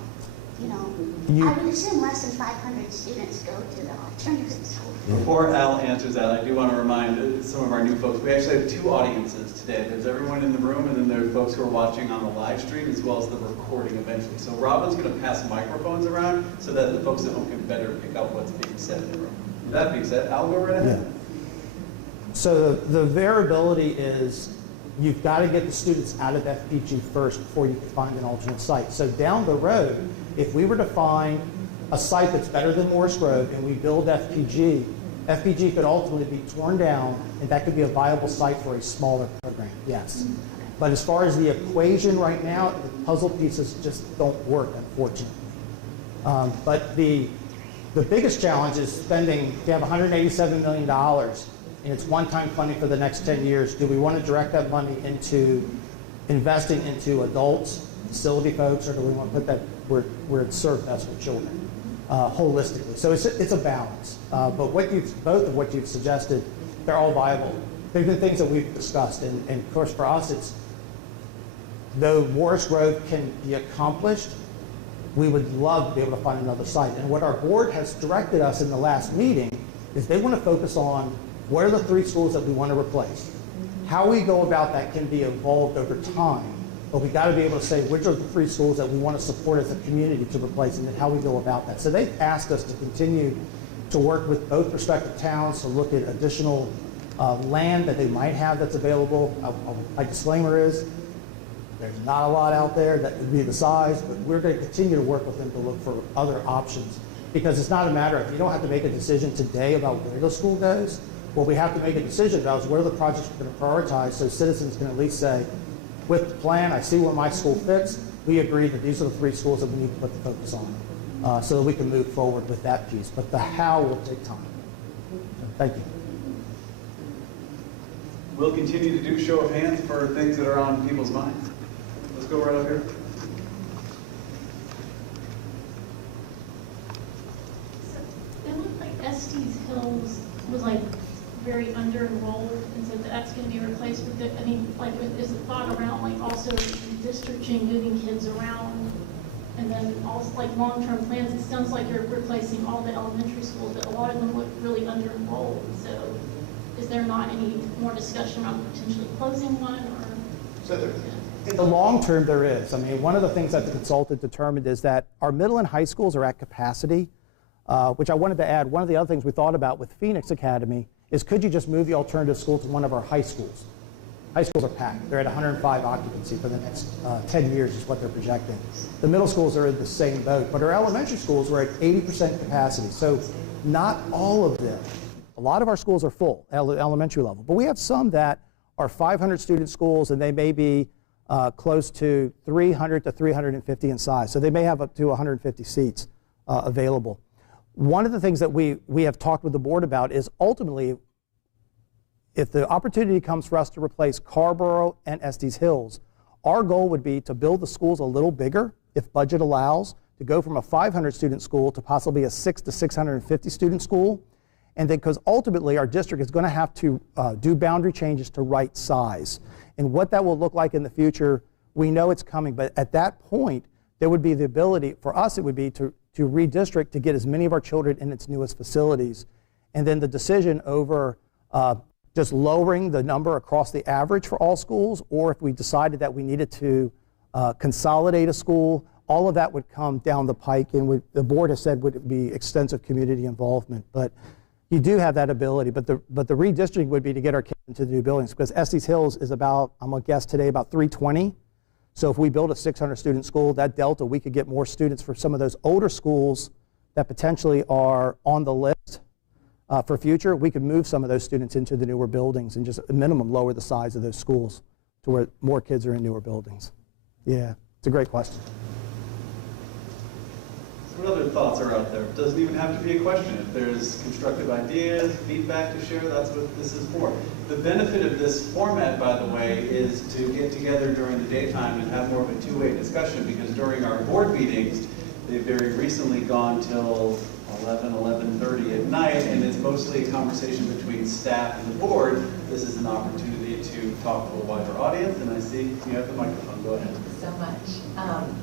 You know, I would assume less than 500 students go to the alternative school. Before Al answers that, I do want to remind some of our new folks, we actually have two audiences today. There's everyone in the room, and then there are folks who are watching on the live stream, as well as the recording eventually. So Robin's going to pass microphones around so that the folks at home can better pick up what's being said in the room. With that being said, Al, go right ahead. Yeah. So the variability is you've got to get the students out of FPG first before you can find an alternate site. So down the road, if we were to find a site that's better than Morris Grove and we build FPG, FPG could ultimately be torn down and that could be a viable site for a smaller program, yes. But as far as the equation right now, the puzzle pieces just don't work, unfortunately. But the biggest challenge is spending, if you have $187 million and it's one-time funding for the next 10 years, do we want to direct that money into investing into adults, facility folks, or do we want to put that where it's served best with children, holistically? So it's a balance. But both of what you've suggested, they're all viable. They've been things that we've discussed. And of course, for us, it's, though Morris Grove can be accomplished, we would love to be able to find another site. And what our board has directed us in the last meeting is they want to focus on what are the 3 schools that we want to replace. How we go about that can be evolved over time, but we got to be able to say which are the 3 schools that we want to support as a community to replace, and then how we go about that. So they've asked us to continue to work with both respective towns to look at additional land that they might have that's available. My disclaimer is there's not a lot out there that would be the size, but we're going to continue to work with them to look for other options, because it's not a matter of, you don't have to make a decision today about where the school goes. What we have to make a decision about is what are the projects we're going to prioritize, so citizens can at least say, with the plan, I see where my school fits. We agree that these are the 3 schools that we need to put the focus on, so that we can move forward with that piece. But the how will take time. Thank you. We'll continue to do show of hands for things that are on people's minds. Let's go right up here. It looked like Estes Hills was like very under-enrolled, and so that's going to be replaced with the, I mean, like, is the thought around like also districting, moving kids around, and then also like long-term plans? It sounds like you're replacing all the elementary schools, but a lot of them look really under-enrolled. So is there not any more discussion around potentially closing one, or? so there, In the long term, there is. I mean, one of the things that the consultant determined is that our middle and high schools are at capacity. which I wanted to add, one of the other things we thought about with Phoenix Academy is could you just move the alternative school to one of our high schools? High schools are packed. They're at 105 occupancy for the next 10 years is what they're projecting. The middle schools are in the same boat, but our elementary schools were at 80% capacity. So not all of them. A lot of our schools are full at elementary level, but we have some that are 500 student schools and they may be close to 300 to 350 in size. So they may have up to 150 seats available. One of the things that we have talked with the board about is ultimately, if the opportunity comes for us to replace Carborough and Estes Hills, our goal would be to build the schools a little bigger, if budget allows, to go from a 500 student school to possibly a 600 to 650 student school. And then, because ultimately our district is going to have to do boundary changes to right size. And what that will look like in the future, we know it's coming, but at that point, there would be the ability, for us it would be to redistrict to get as many of our children in its newest facilities. And then the decision over just lowering the number across the average for all schools, or if we decided that we needed to consolidate a school, all of that would come down the pike, and the board has said would be extensive community involvement. But you do have that ability, but the redistricting would be to get our kids into the new buildings, because Estes Hills is about, I'm going to guess today, about 320. So if we build a 600 student school, that delta, we could get more students for some of those older schools that potentially are on the list for future. We could move some of those students into the newer buildings and just at minimum lower the size of those schools to where more kids are in newer buildings. Yeah, it's a great question. So what other thoughts are out there? It doesn't even have to be a question. If there's constructive ideas, feedback to share, that's what this is for. The benefit of this format, by the way, is to get together during the daytime and have more of a two-way discussion, because during our board meetings, they've very recently gone till 11, 11:30 at night, and it's mostly a conversation between staff and the board. This is an opportunity to talk to a wider audience, and I see you have the microphone. Go ahead. So much.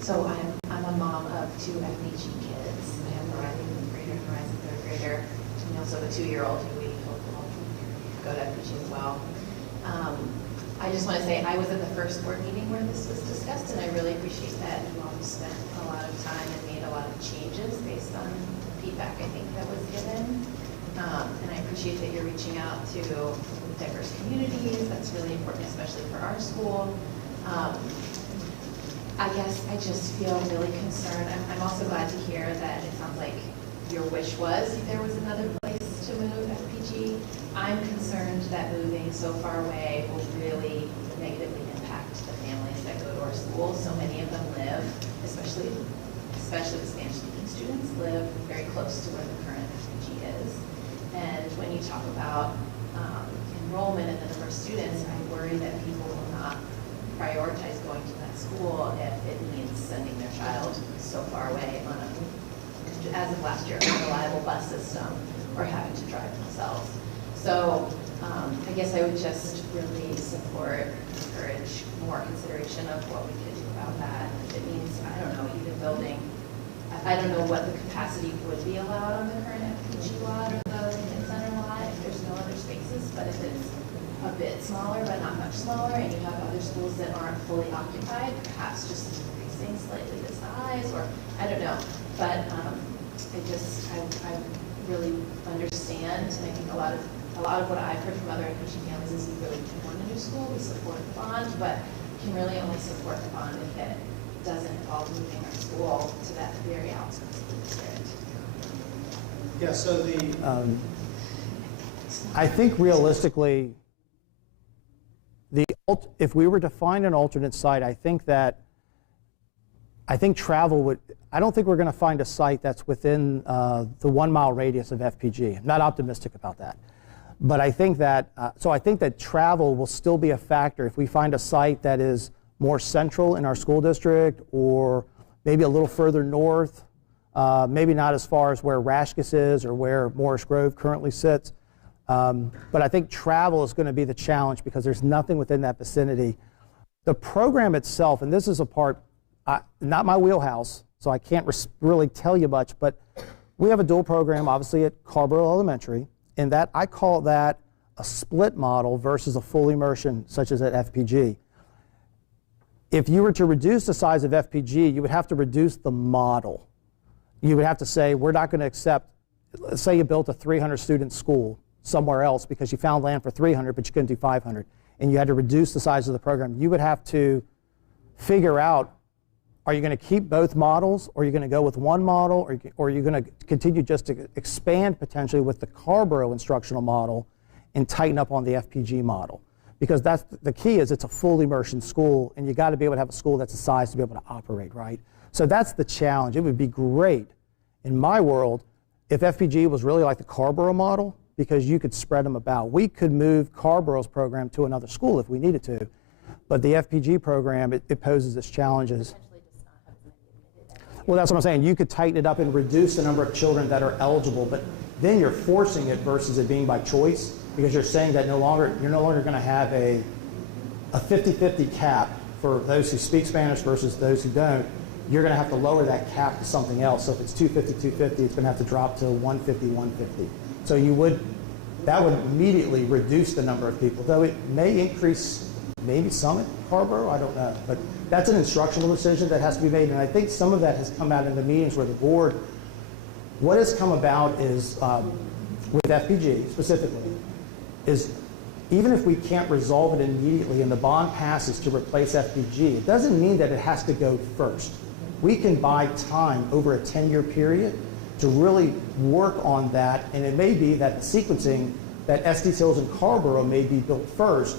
So I'm a mom of 2 FPG kids. I have a rising grader and a rising third grader, and also a 2-year-old who we hope will go to FPG as well. I just want to say I was at the first board meeting where this was discussed, and I really appreciate that you all spent a lot of time and made a lot of changes based on feedback I think that was given. And I appreciate that you're reaching out to diverse communities. That's really important, especially for our school. I guess I just feel really concerned. I'm also glad to hear that it sounds like your wish was there was another place to move FPG. I'm concerned that moving so far away will really negatively impact the families that go to our school. So many of them live, especially the Spanish-speaking students, live very close to where the current FPG is. And when you talk about enrollment and the number of students, I worry that people will not prioritize going to that school if it means sending their child so far away on as of last year, unreliable bus system, or having to drive themselves. So I guess I would just really encourage more consideration of what we could do about that. If it means, I don't know, even building, I don't know what the capacity would be allowed on the current FPG lot or the Lincoln Center lot if there's no other spaces, but if it's a bit smaller but not much smaller, and you have other schools that aren't fully occupied, perhaps just increasing slightly the size, or I don't know. But I really understand, and I think a lot of what I've heard from other FPG families is we really do want a new school. We support the bond, but can really only support the bond if it doesn't involve moving our school to that very outskirts of the district. Yeah, so I think realistically, if we were to find an alternate site, I think travel would, I don't think we're going to find a site that's within the 1 mile radius of FPG. I'm not optimistic about that. But I think that, so I think that travel will still be a factor. If we find a site that is more central in our school district, or maybe a little further north, maybe not as far as where Rashkus is or where Morris Grove currently sits. But I think travel is going to be the challenge because there's nothing within that vicinity. The program itself, and this is a part, not my wheelhouse, so I can't really tell you much, but we have a dual program, obviously, at Carborough Elementary, and that I call that a split model versus a full immersion, such as at FPG. If you were to reduce the size of FPG, you would have to reduce the model. you would have to say, we're not going to accept, let's say you built a 300-student school somewhere else because you found land for 300, but you couldn't do 500, and you had to reduce the size of the program. You would have to figure out, are you going to keep both models, or are you going to go with one model, or are you going to continue just to expand potentially with the Carborough instructional model and tighten up on the FPG model? Because that's the key, is it's a full immersion school, and you got to be able to have a school that's the size to be able to operate, right? So that's the challenge. It would be great in my world if FPG was really like the Carborough model, because you could spread them about. We could move Carborough's program to another school if we needed to, but the FPG program, it poses its challenges. Well, that's what I'm saying. You could tighten it up and reduce the number of children that are eligible, but then you're forcing it versus it being by choice, because you're saying that you're no longer going to have a 50-50 cap for those who speak Spanish versus those who don't. You're going to have to lower that cap to something else. So if it's 250, it's going to have to drop to 150. So that would immediately reduce the number of people, though it may increase maybe some at Carborough, I don't know. But that's an instructional decision that has to be made, and I think some of that has come out in the meetings where the board, what has come about is, with FPG specifically, is even if we can't resolve it immediately and the bond passes to replace FPG, it doesn't mean that it has to go first. We can buy time over a 10-year period to really work on that, and it may be that the sequencing, that Estes Hills and Carborough may be built first,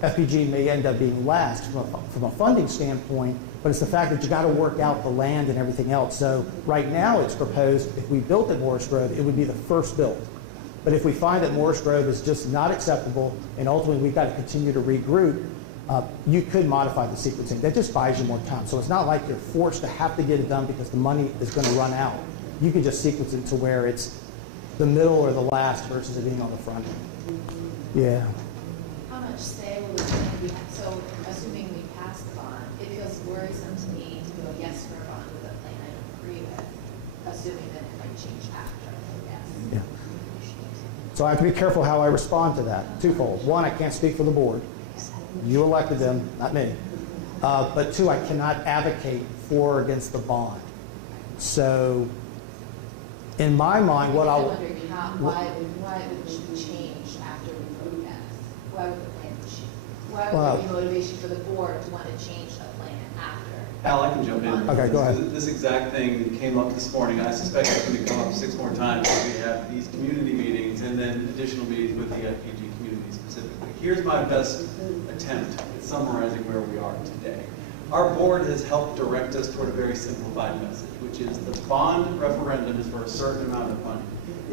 FPG may end up being last from a funding standpoint, but it's the fact that you got to work out the land and everything else. So right now it's proposed, if we built at Morris Grove, it would be the first built. But if we find that Morris Grove is just not acceptable, and ultimately we've got to continue to regroup, you could modify the sequencing. That just buys you more time. So it's not like you're forced to have to get it done because the money is going to run out. You can just sequence it to where it's the middle or the last versus it being on the front. Yeah. How much say will the plan be? So assuming we pass the bond, it feels worrisome to me to go yes for a bond with a plan I don't agree with, assuming that it might change after. Yes. Yeah. So I have to be careful how I respond to that. Twofold. One, I can't speak for the board. You elected them, not me. But two, I cannot advocate for or against the bond. So in my mind, what I'll... I'm wondering why it would change after we vote yes? Why would the plan change? Why would there be motivation for the board to want to change the plan after? Al, I can jump in. Okay, go ahead. This exact thing came up this morning. I suspect it's going to come up 6 more times as we have these community meetings and then additional meetings with the FPG community specifically. Here's my best attempt at summarizing where we are today. Our board has helped direct us toward a very simplified message, which is the bond referendum is for a certain amount of money.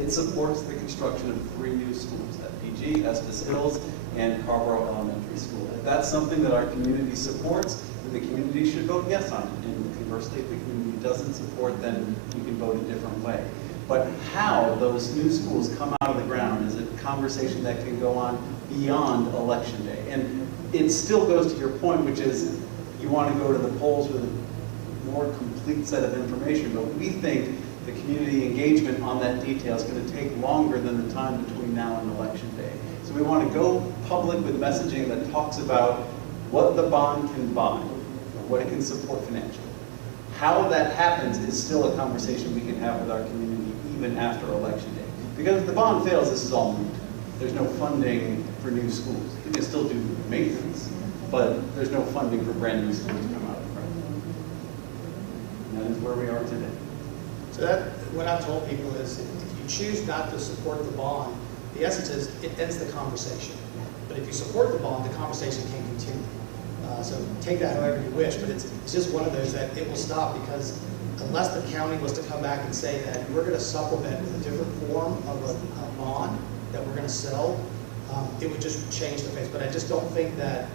It supports the construction of 3 new schools, FPG, Estes Hills, and Carborough Elementary School. If that's something that our community supports, then the community should vote yes on it. And conversely, if the community doesn't support, then you can vote a different way. But how those new schools come out of the ground is a conversation that can go on beyond Election Day. And it still goes to your point, which is you want to go to the polls with a more complete set of information, but we think the community engagement on that detail is going to take longer than the time between now and Election Day. So we want to go public with messaging that talks about what the bond can buy, what it can support financially. How that happens is still a conversation we can have with our community even after Election Day. Because if the bond fails, this is all moot. There's no funding for new schools. You can still do maintenance, but there's no funding for brand new schools to come out of the ground. And that is where we are today. So that, what I've told people is, if you choose not to support the bond, the essence is it ends the conversation. But if you support the bond, the conversation can continue. So take that however you wish, but it's just one of those that it will stop, because unless the county was to come back and say that we're going to supplement with a different form of a bond that we're going to sell, it would just change the face. But I just don't think that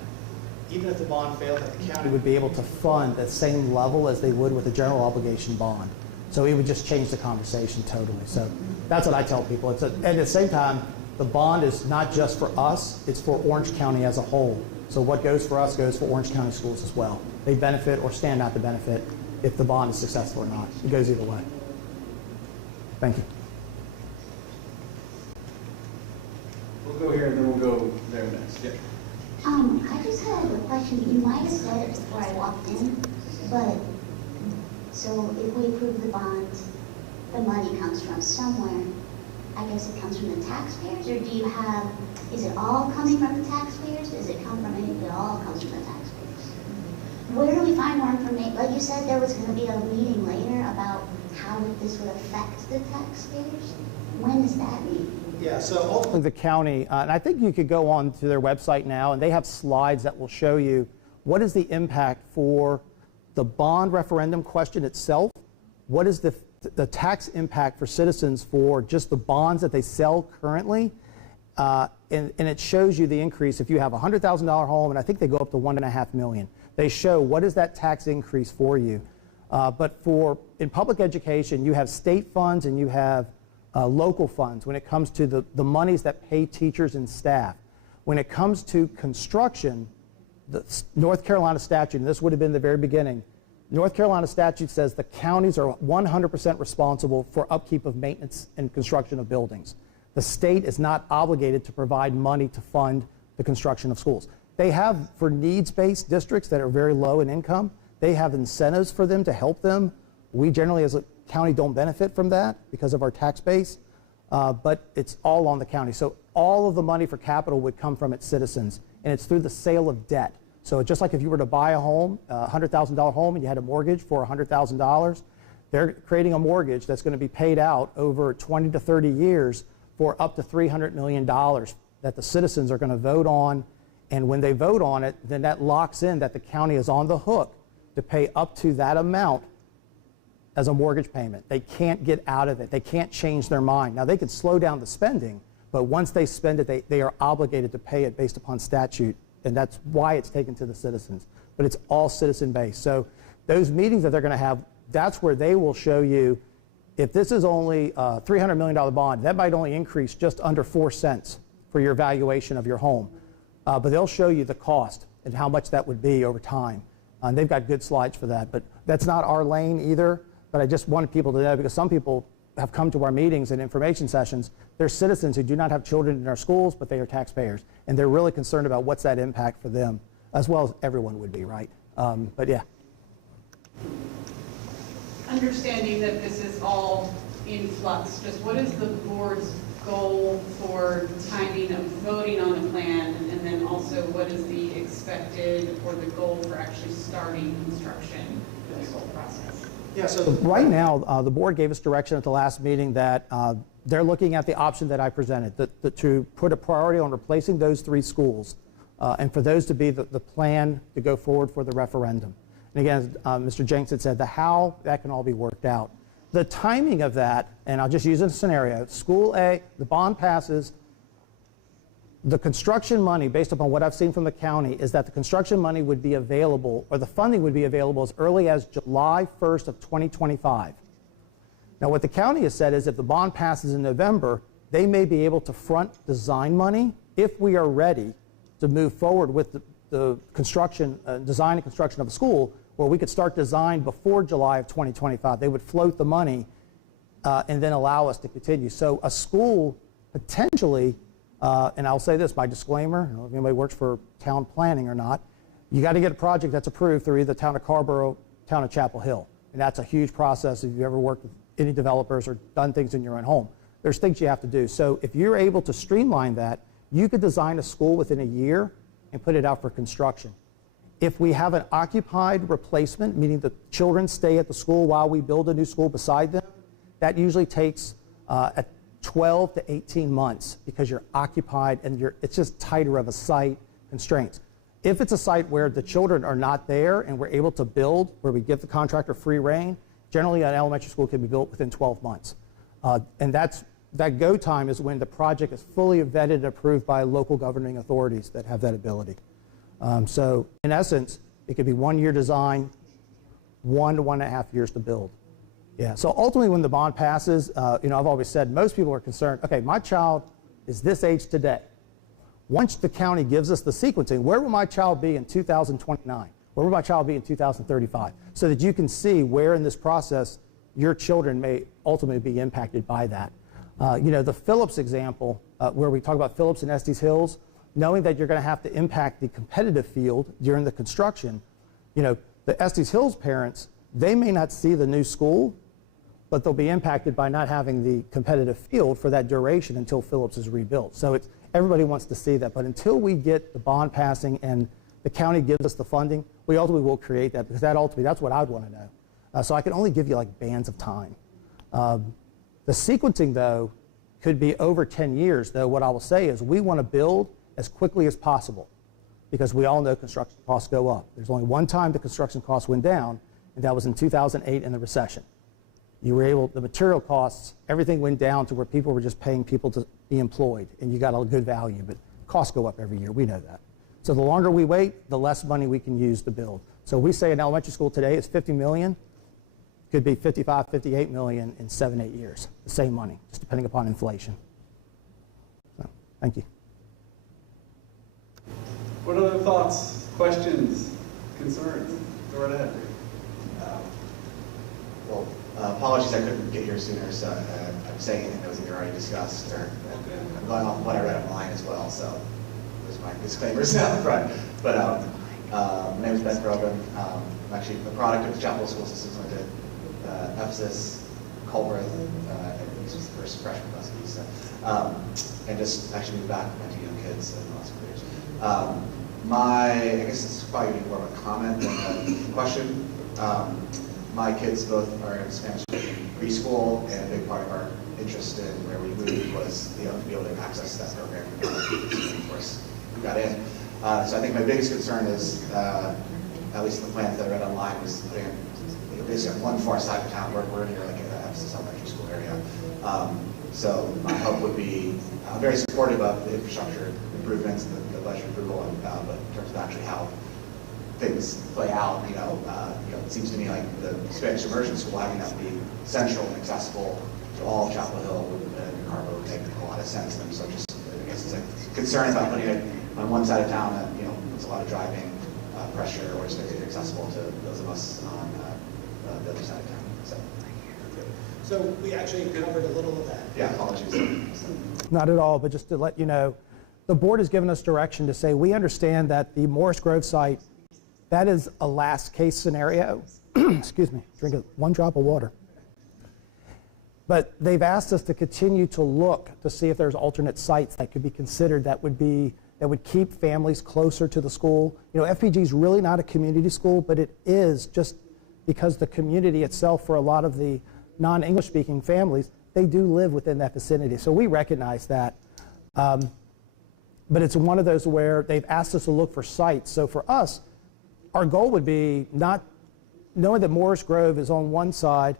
even if the bond failed, that the county would be able to fund at the same level as they would with a general obligation bond. So it would just change the conversation totally. So that's what I tell people. And at the same time, the bond is not just for us, it's for Orange County as a whole. So what goes for us goes for Orange County schools as well. They benefit or stand out to benefit if the bond is successful or not. It goes either way. Thank you. We'll go here and then we'll go there next. Yeah. I just had a question. You might have said it before I walked in, but so if we approve the bond, the money comes from somewhere. I guess it comes from the taxpayers, or do you have, is it all coming from the taxpayers? Does it come from anything? It all comes from the taxpayers. Where do we find more information? Like you said, there was going to be a meeting later about how this would affect the taxpayers. When is that meeting? Yeah, so ultimately, The county, and I think you could go on to their website now, and they have slides that will show you what is the impact for the bond referendum question itself, what is the tax impact for citizens for just the bonds that they sell currently, and it shows you the increase if you have a $100,000 home, and I think they go up to $1.5 million. They show what is that tax increase for you. But in public education, you have state funds and you have local funds when it comes to the monies that pay teachers and staff. When it comes to construction, the North Carolina statute, and this would have been the very beginning, North Carolina statute says the counties are 100% responsible for upkeep of maintenance and construction of buildings. The state is not obligated to provide money to fund the construction of schools. They have, for needs-based districts that are very low in income, they have incentives for them to help them. We generally, as a county, don't benefit from that because of our tax base, but it's all on the county. So all of the money for capital would come from its citizens, and it's through the sale of debt. So just like if you were to buy a home, a $100,000 home, and you had a mortgage for $100,000, they're creating a mortgage that's going to be paid out over 20 to 30 years for up to $300 million that the citizens are going to vote on. And when they vote on it, then that locks in that the county is on the hook to pay up to that amount as a mortgage payment. They can't get out of it. They can't change their mind. Now, they can slow down the spending, but once they spend it, they are obligated to pay it based upon statute, and that's why it's taken to the citizens. But it's all citizen-based. So those meetings that they're going to have, that's where they will show you if this is only a $300 million bond, that might only increase just under 4 cents for your valuation of your home. But they'll show you the cost and how much that would be over time. And they've got good slides for that. But that's not our lane either. But I just wanted people to know, because some people have come to our meetings and information sessions. They're citizens who do not have children in our schools, but they are taxpayers. And they're really concerned about what's that impact for them, as well as everyone would be, right? But yeah. Understanding that this is all in flux, just what is the board's goal for timing of voting on the plan, and then also what is the expected or the goal for actually starting construction for this whole process? yeah, so Right now, the board gave us direction at the last meeting that they're looking at the option that I presented, to put a priority on replacing those 3 schools, and for those to be the plan to go forward for the referendum. And again, Mr. Jenks had said the how, that can all be worked out. The timing of that, and I'll just use a scenario, School A, the bond passes, the construction money, based upon what I've seen from the county, is that the construction money would be available, or the funding would be available as early as July 1st of 2025. Now, what the county has said is if the bond passes in November, they may be able to front design money if we are ready to move forward with the construction, design and construction of a school, where we could start design before July of 2025. They would float the money and then allow us to continue. So a school potentially, and I'll say this, my disclaimer, I don't know if anybody works for town planning or not, you got to get a project that's approved through either town of Carrboro, town of Chapel Hill. And that's a huge process if you've ever worked with any developers or done things in your own home. There's things you have to do. So if you're able to streamline that, you could design a school within a year and put it out for construction. If we have an occupied replacement, meaning the children stay at the school while we build a new school beside them, that usually takes 12 to 18 months because you're occupied and it's just tighter of a site constraints. If it's a site where the children are not there and we're able to build, where we give the contractor free rein, generally an elementary school can be built within 12 months. And that go time is when the project is fully vetted and approved by local governing authorities that have that ability. So in essence, it could be 1 year design, 1 to 1.5 years to build. Yeah, so ultimately when the bond passes, I've always said most people are concerned, okay, my child is this age today. Once the county gives us the sequencing, where will my child be in 2029? Where will my child be in 2035? So that you can see where in this process your children may ultimately be impacted by that. The Phillips example, where we talk about Phillips and Estes Hills, knowing that you're going to have to impact the competitive field during the construction, the Estes Hills parents, they may not see the new school, but they'll be impacted by not having the competitive field for that duration until Phillips is rebuilt. So everybody wants to see that, but until we get the bond passing and the county gives us the funding, we ultimately will create that, because that's what I'd want to know. So I can only give you like bands of time. The sequencing, though, could be over 10 years, though what I will say is we want to build as quickly as possible, because we all know construction costs go up. There's only one time the construction costs went down, and that was in 2008 in the recession. The material costs, everything went down to where people were just paying people to be employed, and you got a good value, but costs go up every year, we know that. So the longer we wait, the less money we can use to build. So we say an elementary school today is $50 million, could be $55, $58 million in 7-8 years, the same money, just depending upon inflation. So, thank you. What other thoughts, questions, concerns? Go right ahead. Well, apologies I couldn't get here sooner, so I'm saying anything that was either already discussed, or I'm going off of what I read online as well, so there's my disclaimers out front. But my name is Ben Grogan. I'm actually a product of the Chapel School Systems. I did Ephesus, Culbreth, and this was the first freshman class of East, and just actually moved back with my 2 young kids in the last couple years. I guess it's probably more of a comment than a question. My kids both are in Spanish preschool, and a big part of our interest in where we moved was, to be able to access that program. Of course, we got in. So I think my biggest concern is, at least the plans that I read online, was putting basically on one far side of town. We're here, like in the Ephesus Elementary School area. So my hope would be, I'm very supportive of the infrastructure improvements, the budget approval, but in terms of actually how things play out, it seems to me like the Spanish immersion school having that be central and accessible to all of Chapel Hill and Carbo would make a lot of sense. And so just, I guess it's a concern about putting it on one side of town that, puts a lot of driving pressure, or just making it accessible to those of us on the other side of town. So we actually covered a little of that. Yeah, apologies. Not at all, but just to let you know, the board has given us direction to say we understand that the Morris Grove site, that is a last case scenario. Excuse me, drink one drop of water. But they've asked us to continue to look to see if there's alternate sites that could be considered that would keep families closer to the school. FPG is really not a community school, but it is just because the community itself, for a lot of the non-English speaking families, they do live within that vicinity. So we recognize that. But it's one of those where they've asked us to look for sites. So for us, our goal would be not knowing that Morris Grove is on one side,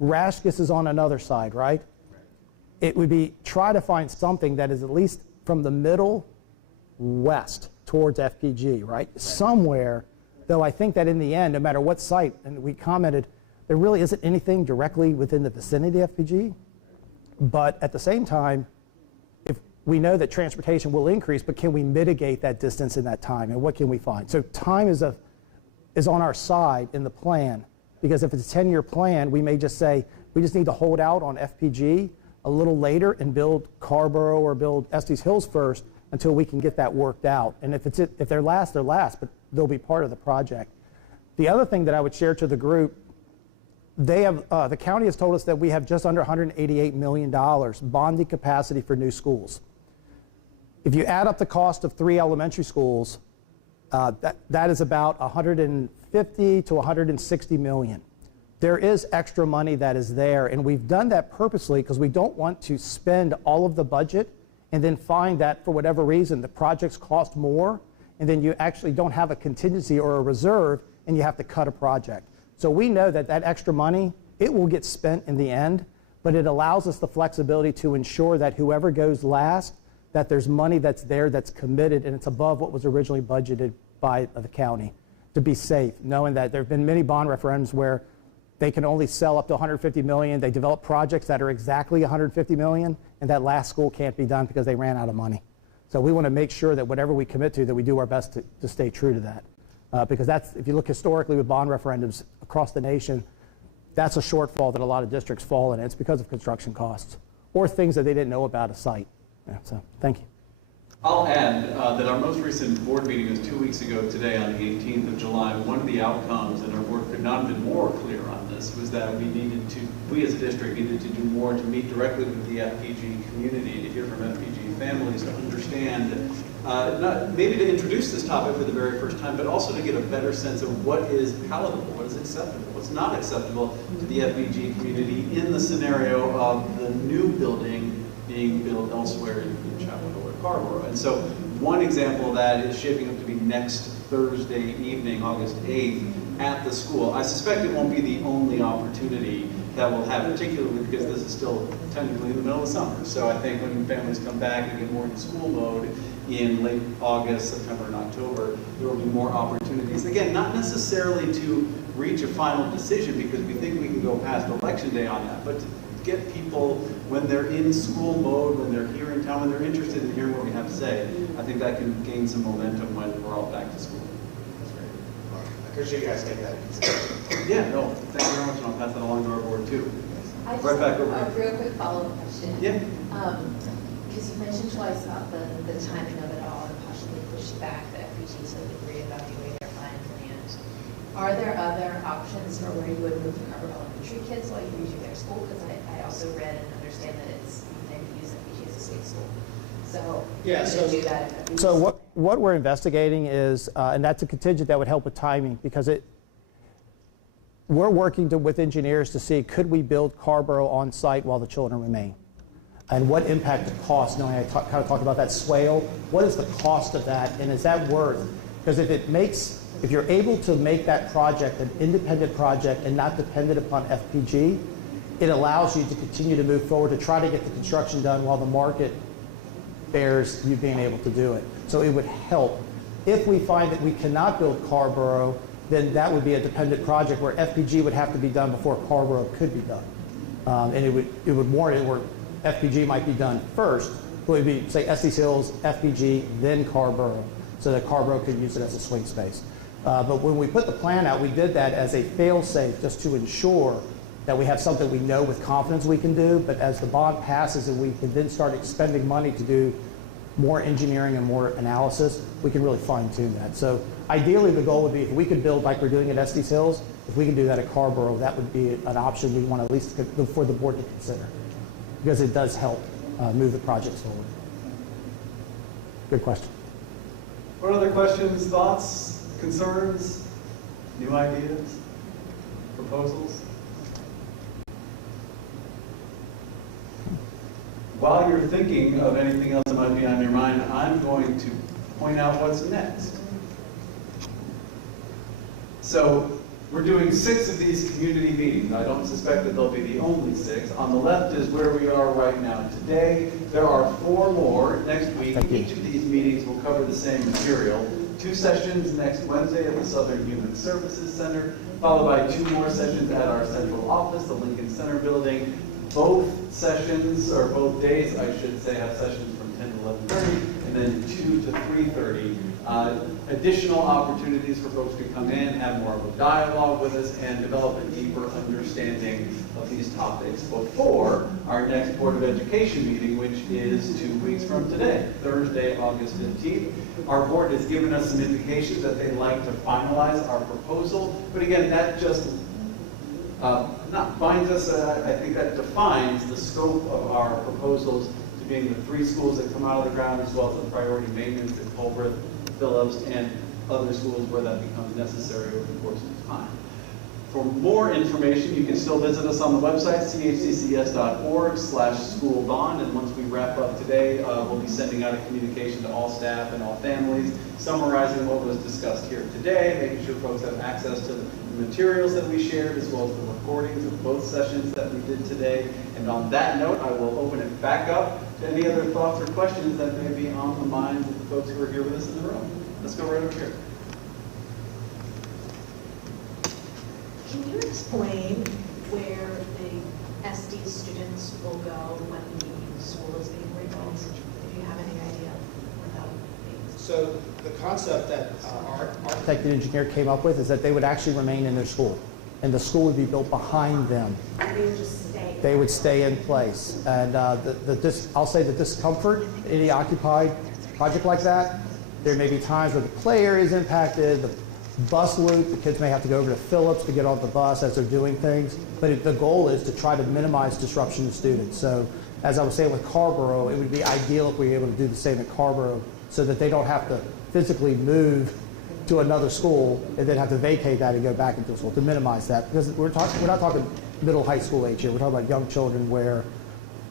Rashkis is on another side, right? It would be try to find something that is at least from the middle west towards FPG, right? Somewhere, though I think that in the end, no matter what site, and we commented, there really isn't anything directly within the vicinity of FPG. But at the same time, if we know that transportation will increase, but can we mitigate that distance in that time, and what can we find? So time is on our side in the plan, because if it's a 10-year plan, we may just say, we just need to hold out on FPG a little later and build Carborough or build Estes Hills first until we can get that worked out. And if they're last, they're last, but they'll be part of the project. The other thing that I would share to the group, the county has told us that we have just under $188 million bonding capacity for new schools. If you add up the cost of 3 elementary schools, that is about $150 to $160 million. There is extra money that is there, and we've done that purposely because we don't want to spend all of the budget and then find that for whatever reason the projects cost more, and then you actually don't have a contingency or a reserve and you have to cut a project. So we know that that extra money, it will get spent in the end, but it allows us the flexibility to ensure that whoever goes last, that there's money that's there that's committed and it's above what was originally budgeted by the county to be safe, knowing that there have been many bond referendums where they can only sell up to $150 million. They develop projects that are exactly $150 million, and that last school can't be done because they ran out of money. So we want to make sure that whatever we commit to, that we do our best to stay true to that. Because that's, if you look historically with bond referendums across the nation, that's a shortfall that a lot of districts fall in. It's because of construction costs or things that they didn't know about a site. Yeah, so thank you. I'll add that our most recent board meeting was 2 weeks ago today on the 18th of July. One of the outcomes, and our board could not have been more clear on this, this was that we as a district needed to do more to meet directly with the FPG community, to hear from FPG families, to understand, maybe to introduce this topic for the very first time, but also to get a better sense of what is palatable, what is acceptable, what's not acceptable to the FPG community in the scenario of the new building being built elsewhere in Chapel Hill or Carrboro. And so one example of that is shaping up to be next Thursday evening, August 8th, at the school. I suspect it won't be the only opportunity that we'll have, particularly because this is still technically in the middle of summer. So I think when families come back and get more into school mode in late August, September, and October, there will be more opportunities. Again, not necessarily to reach a final decision because we think we can go past Election Day on that, but to get people, when they're in school mode, when they're here in town, when they're interested in hearing what we have to say, I think that can gain some momentum when we're all back to school. That's great. Well, I appreciate you guys taking that into consideration. Yeah, no, thank you very much, and I'll pass that along to our board too. I just Right back have over a here. real quick follow-up question. Yeah. Because you mentioned twice about the timing of it all and possibly push back the FPG so they could reevaluate their plan plans. Are there other options for where you would move the Carrboro Elementary kids while you redo their school? Because I also read and understand that it's maybe use FPG as a state school. So Yeah, so do that. So what we're investigating is, and that's a contingent that would help with timing, because we're working with engineers to see, could we build Carrboro on site while the children remain? And what impact the cost, knowing I kind of talked about that swale, what is the cost of that, and is that worth? Because if you're able to make that project an independent project and not dependent upon FPG, it allows you to continue to move forward to try to get the construction done while the market bears you being able to do it. So it would help. If we find that we cannot build Carrboro, then that would be a dependent project where FPG would have to be done before Carrboro could be done. And it would warrant it where FPG might be done first. It would be, say, Estes Hills, FPG, then Carrboro, so that Carrboro could use it as a swing space. But when we put the plan out, we did that as a fail-safe, just to ensure that we have something we know with confidence we can do, but as the bond passes and we can then start expending money to do more engineering and more analysis, we can really fine-tune that. So ideally, the goal would be if we could build like we're doing at Estes Hills, if we can do that at Carrboro, that would be an option we want to at least for the board to consider, because it does help move the projects forward. Good question. What other questions, thoughts, concerns, new ideas, proposals? While you're thinking of anything else that might be on your mind, I'm going to point out what's next. So we're doing 6 of these community meetings. I don't suspect that they'll be the only 6. On the left is where we are right now today. There are 4 more next week. Each of these meetings will cover the same material. 2 sessions next Wednesday at the Southern Human Services Center, followed by 2 more sessions at our central office, the Lincoln Center building. Both sessions, or both days, I should say, have sessions from 10 to 11:30, and then 2 to 3:30. Additional opportunities for folks to come in, have more of a dialogue with us, and develop a deeper understanding of these topics before our next Board of Education meeting, which is 2 weeks from today, Thursday, August 15th. Our board has given us some indications that they'd like to finalize our proposal, but again, that just not binds us, I think that defines the scope of our proposals to being the 3 schools that come out of the ground, as well as the priority maintenance at Culbreth, Phillips, and other schools where that becomes necessary over the course of time. For more information, you can still visit us on the website, chccs.org/schoolbond, and once we wrap up today, we'll be sending out a communication to all staff and all families, summarizing what was discussed here today, making sure folks have access to the materials that we shared, as well as the recordings of both sessions that we did today. And on that note, I will open it back up to any other thoughts or questions that may be on the minds of the folks who are here with us in the room. Let's go right over here. Can you explain where the SD students will go when the school is being rebuilt, if you have any idea without being... So the concept that our Architect and engineer came up with is that they would actually remain in their school, and the school would be built behind them. And they would just stay? They would stay in place. And I'll say the discomfort in any occupied project like that, there may be times where the play area is impacted, bus loop. The kids may have to go over to Phillips to get on the bus as they're doing things. But the goal is to try to minimize disruption to students. So as I was saying with Carborough, it would be ideal if we were able to do the same at Carborough so that they don't have to physically move to another school and then have to vacate that and go back into a school, to minimize that. Because we're not talking middle high school age here. We're talking about young children where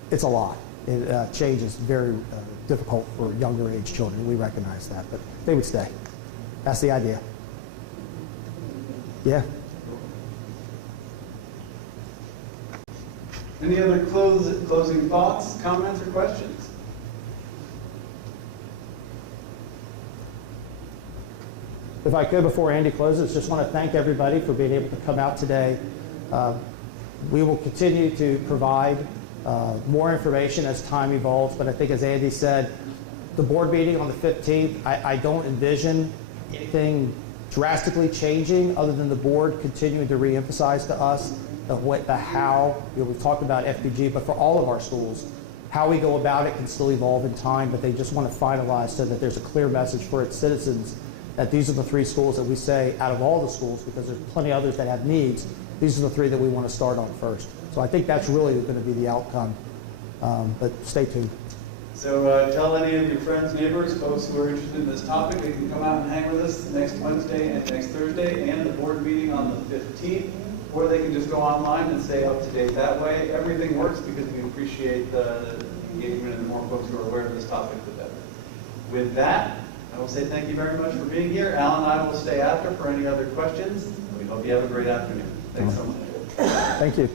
it's a lot. Change is very difficult for younger age children. We recognize that, but they would stay. That's the idea. Yeah. Any other closing thoughts, comments, or questions? If I could, before Andy closes, just want to thank everybody for being able to come out today. We will continue to provide more information as time evolves, but I think as Andy said, the board meeting on the 15th, I don't envision anything drastically changing other than the board continuing to reemphasize to us the how. We've talked about FPG, but for all of our schools, how we go about it can still evolve in time, but they just want to finalize so that there's a clear message for its citizens that these are the 3 schools that we say out of all the schools, because there's plenty others that have needs, these are the 3 that we want to start on first. So I think that's really going to be the outcome, but stay tuned. So tell any of your friends, neighbors, folks who are interested in this topic, they can come out and hang with us next Wednesday and next Thursday and the board meeting on the 15th, or they can just go online and stay up to date that way. Everything works because we appreciate the engagement, and the more folks who are aware of this topic, the better. With that, I will say thank you very much for being here. Al and I will stay after for any other questions. We hope you have a great afternoon. Thanks so much. Thank you.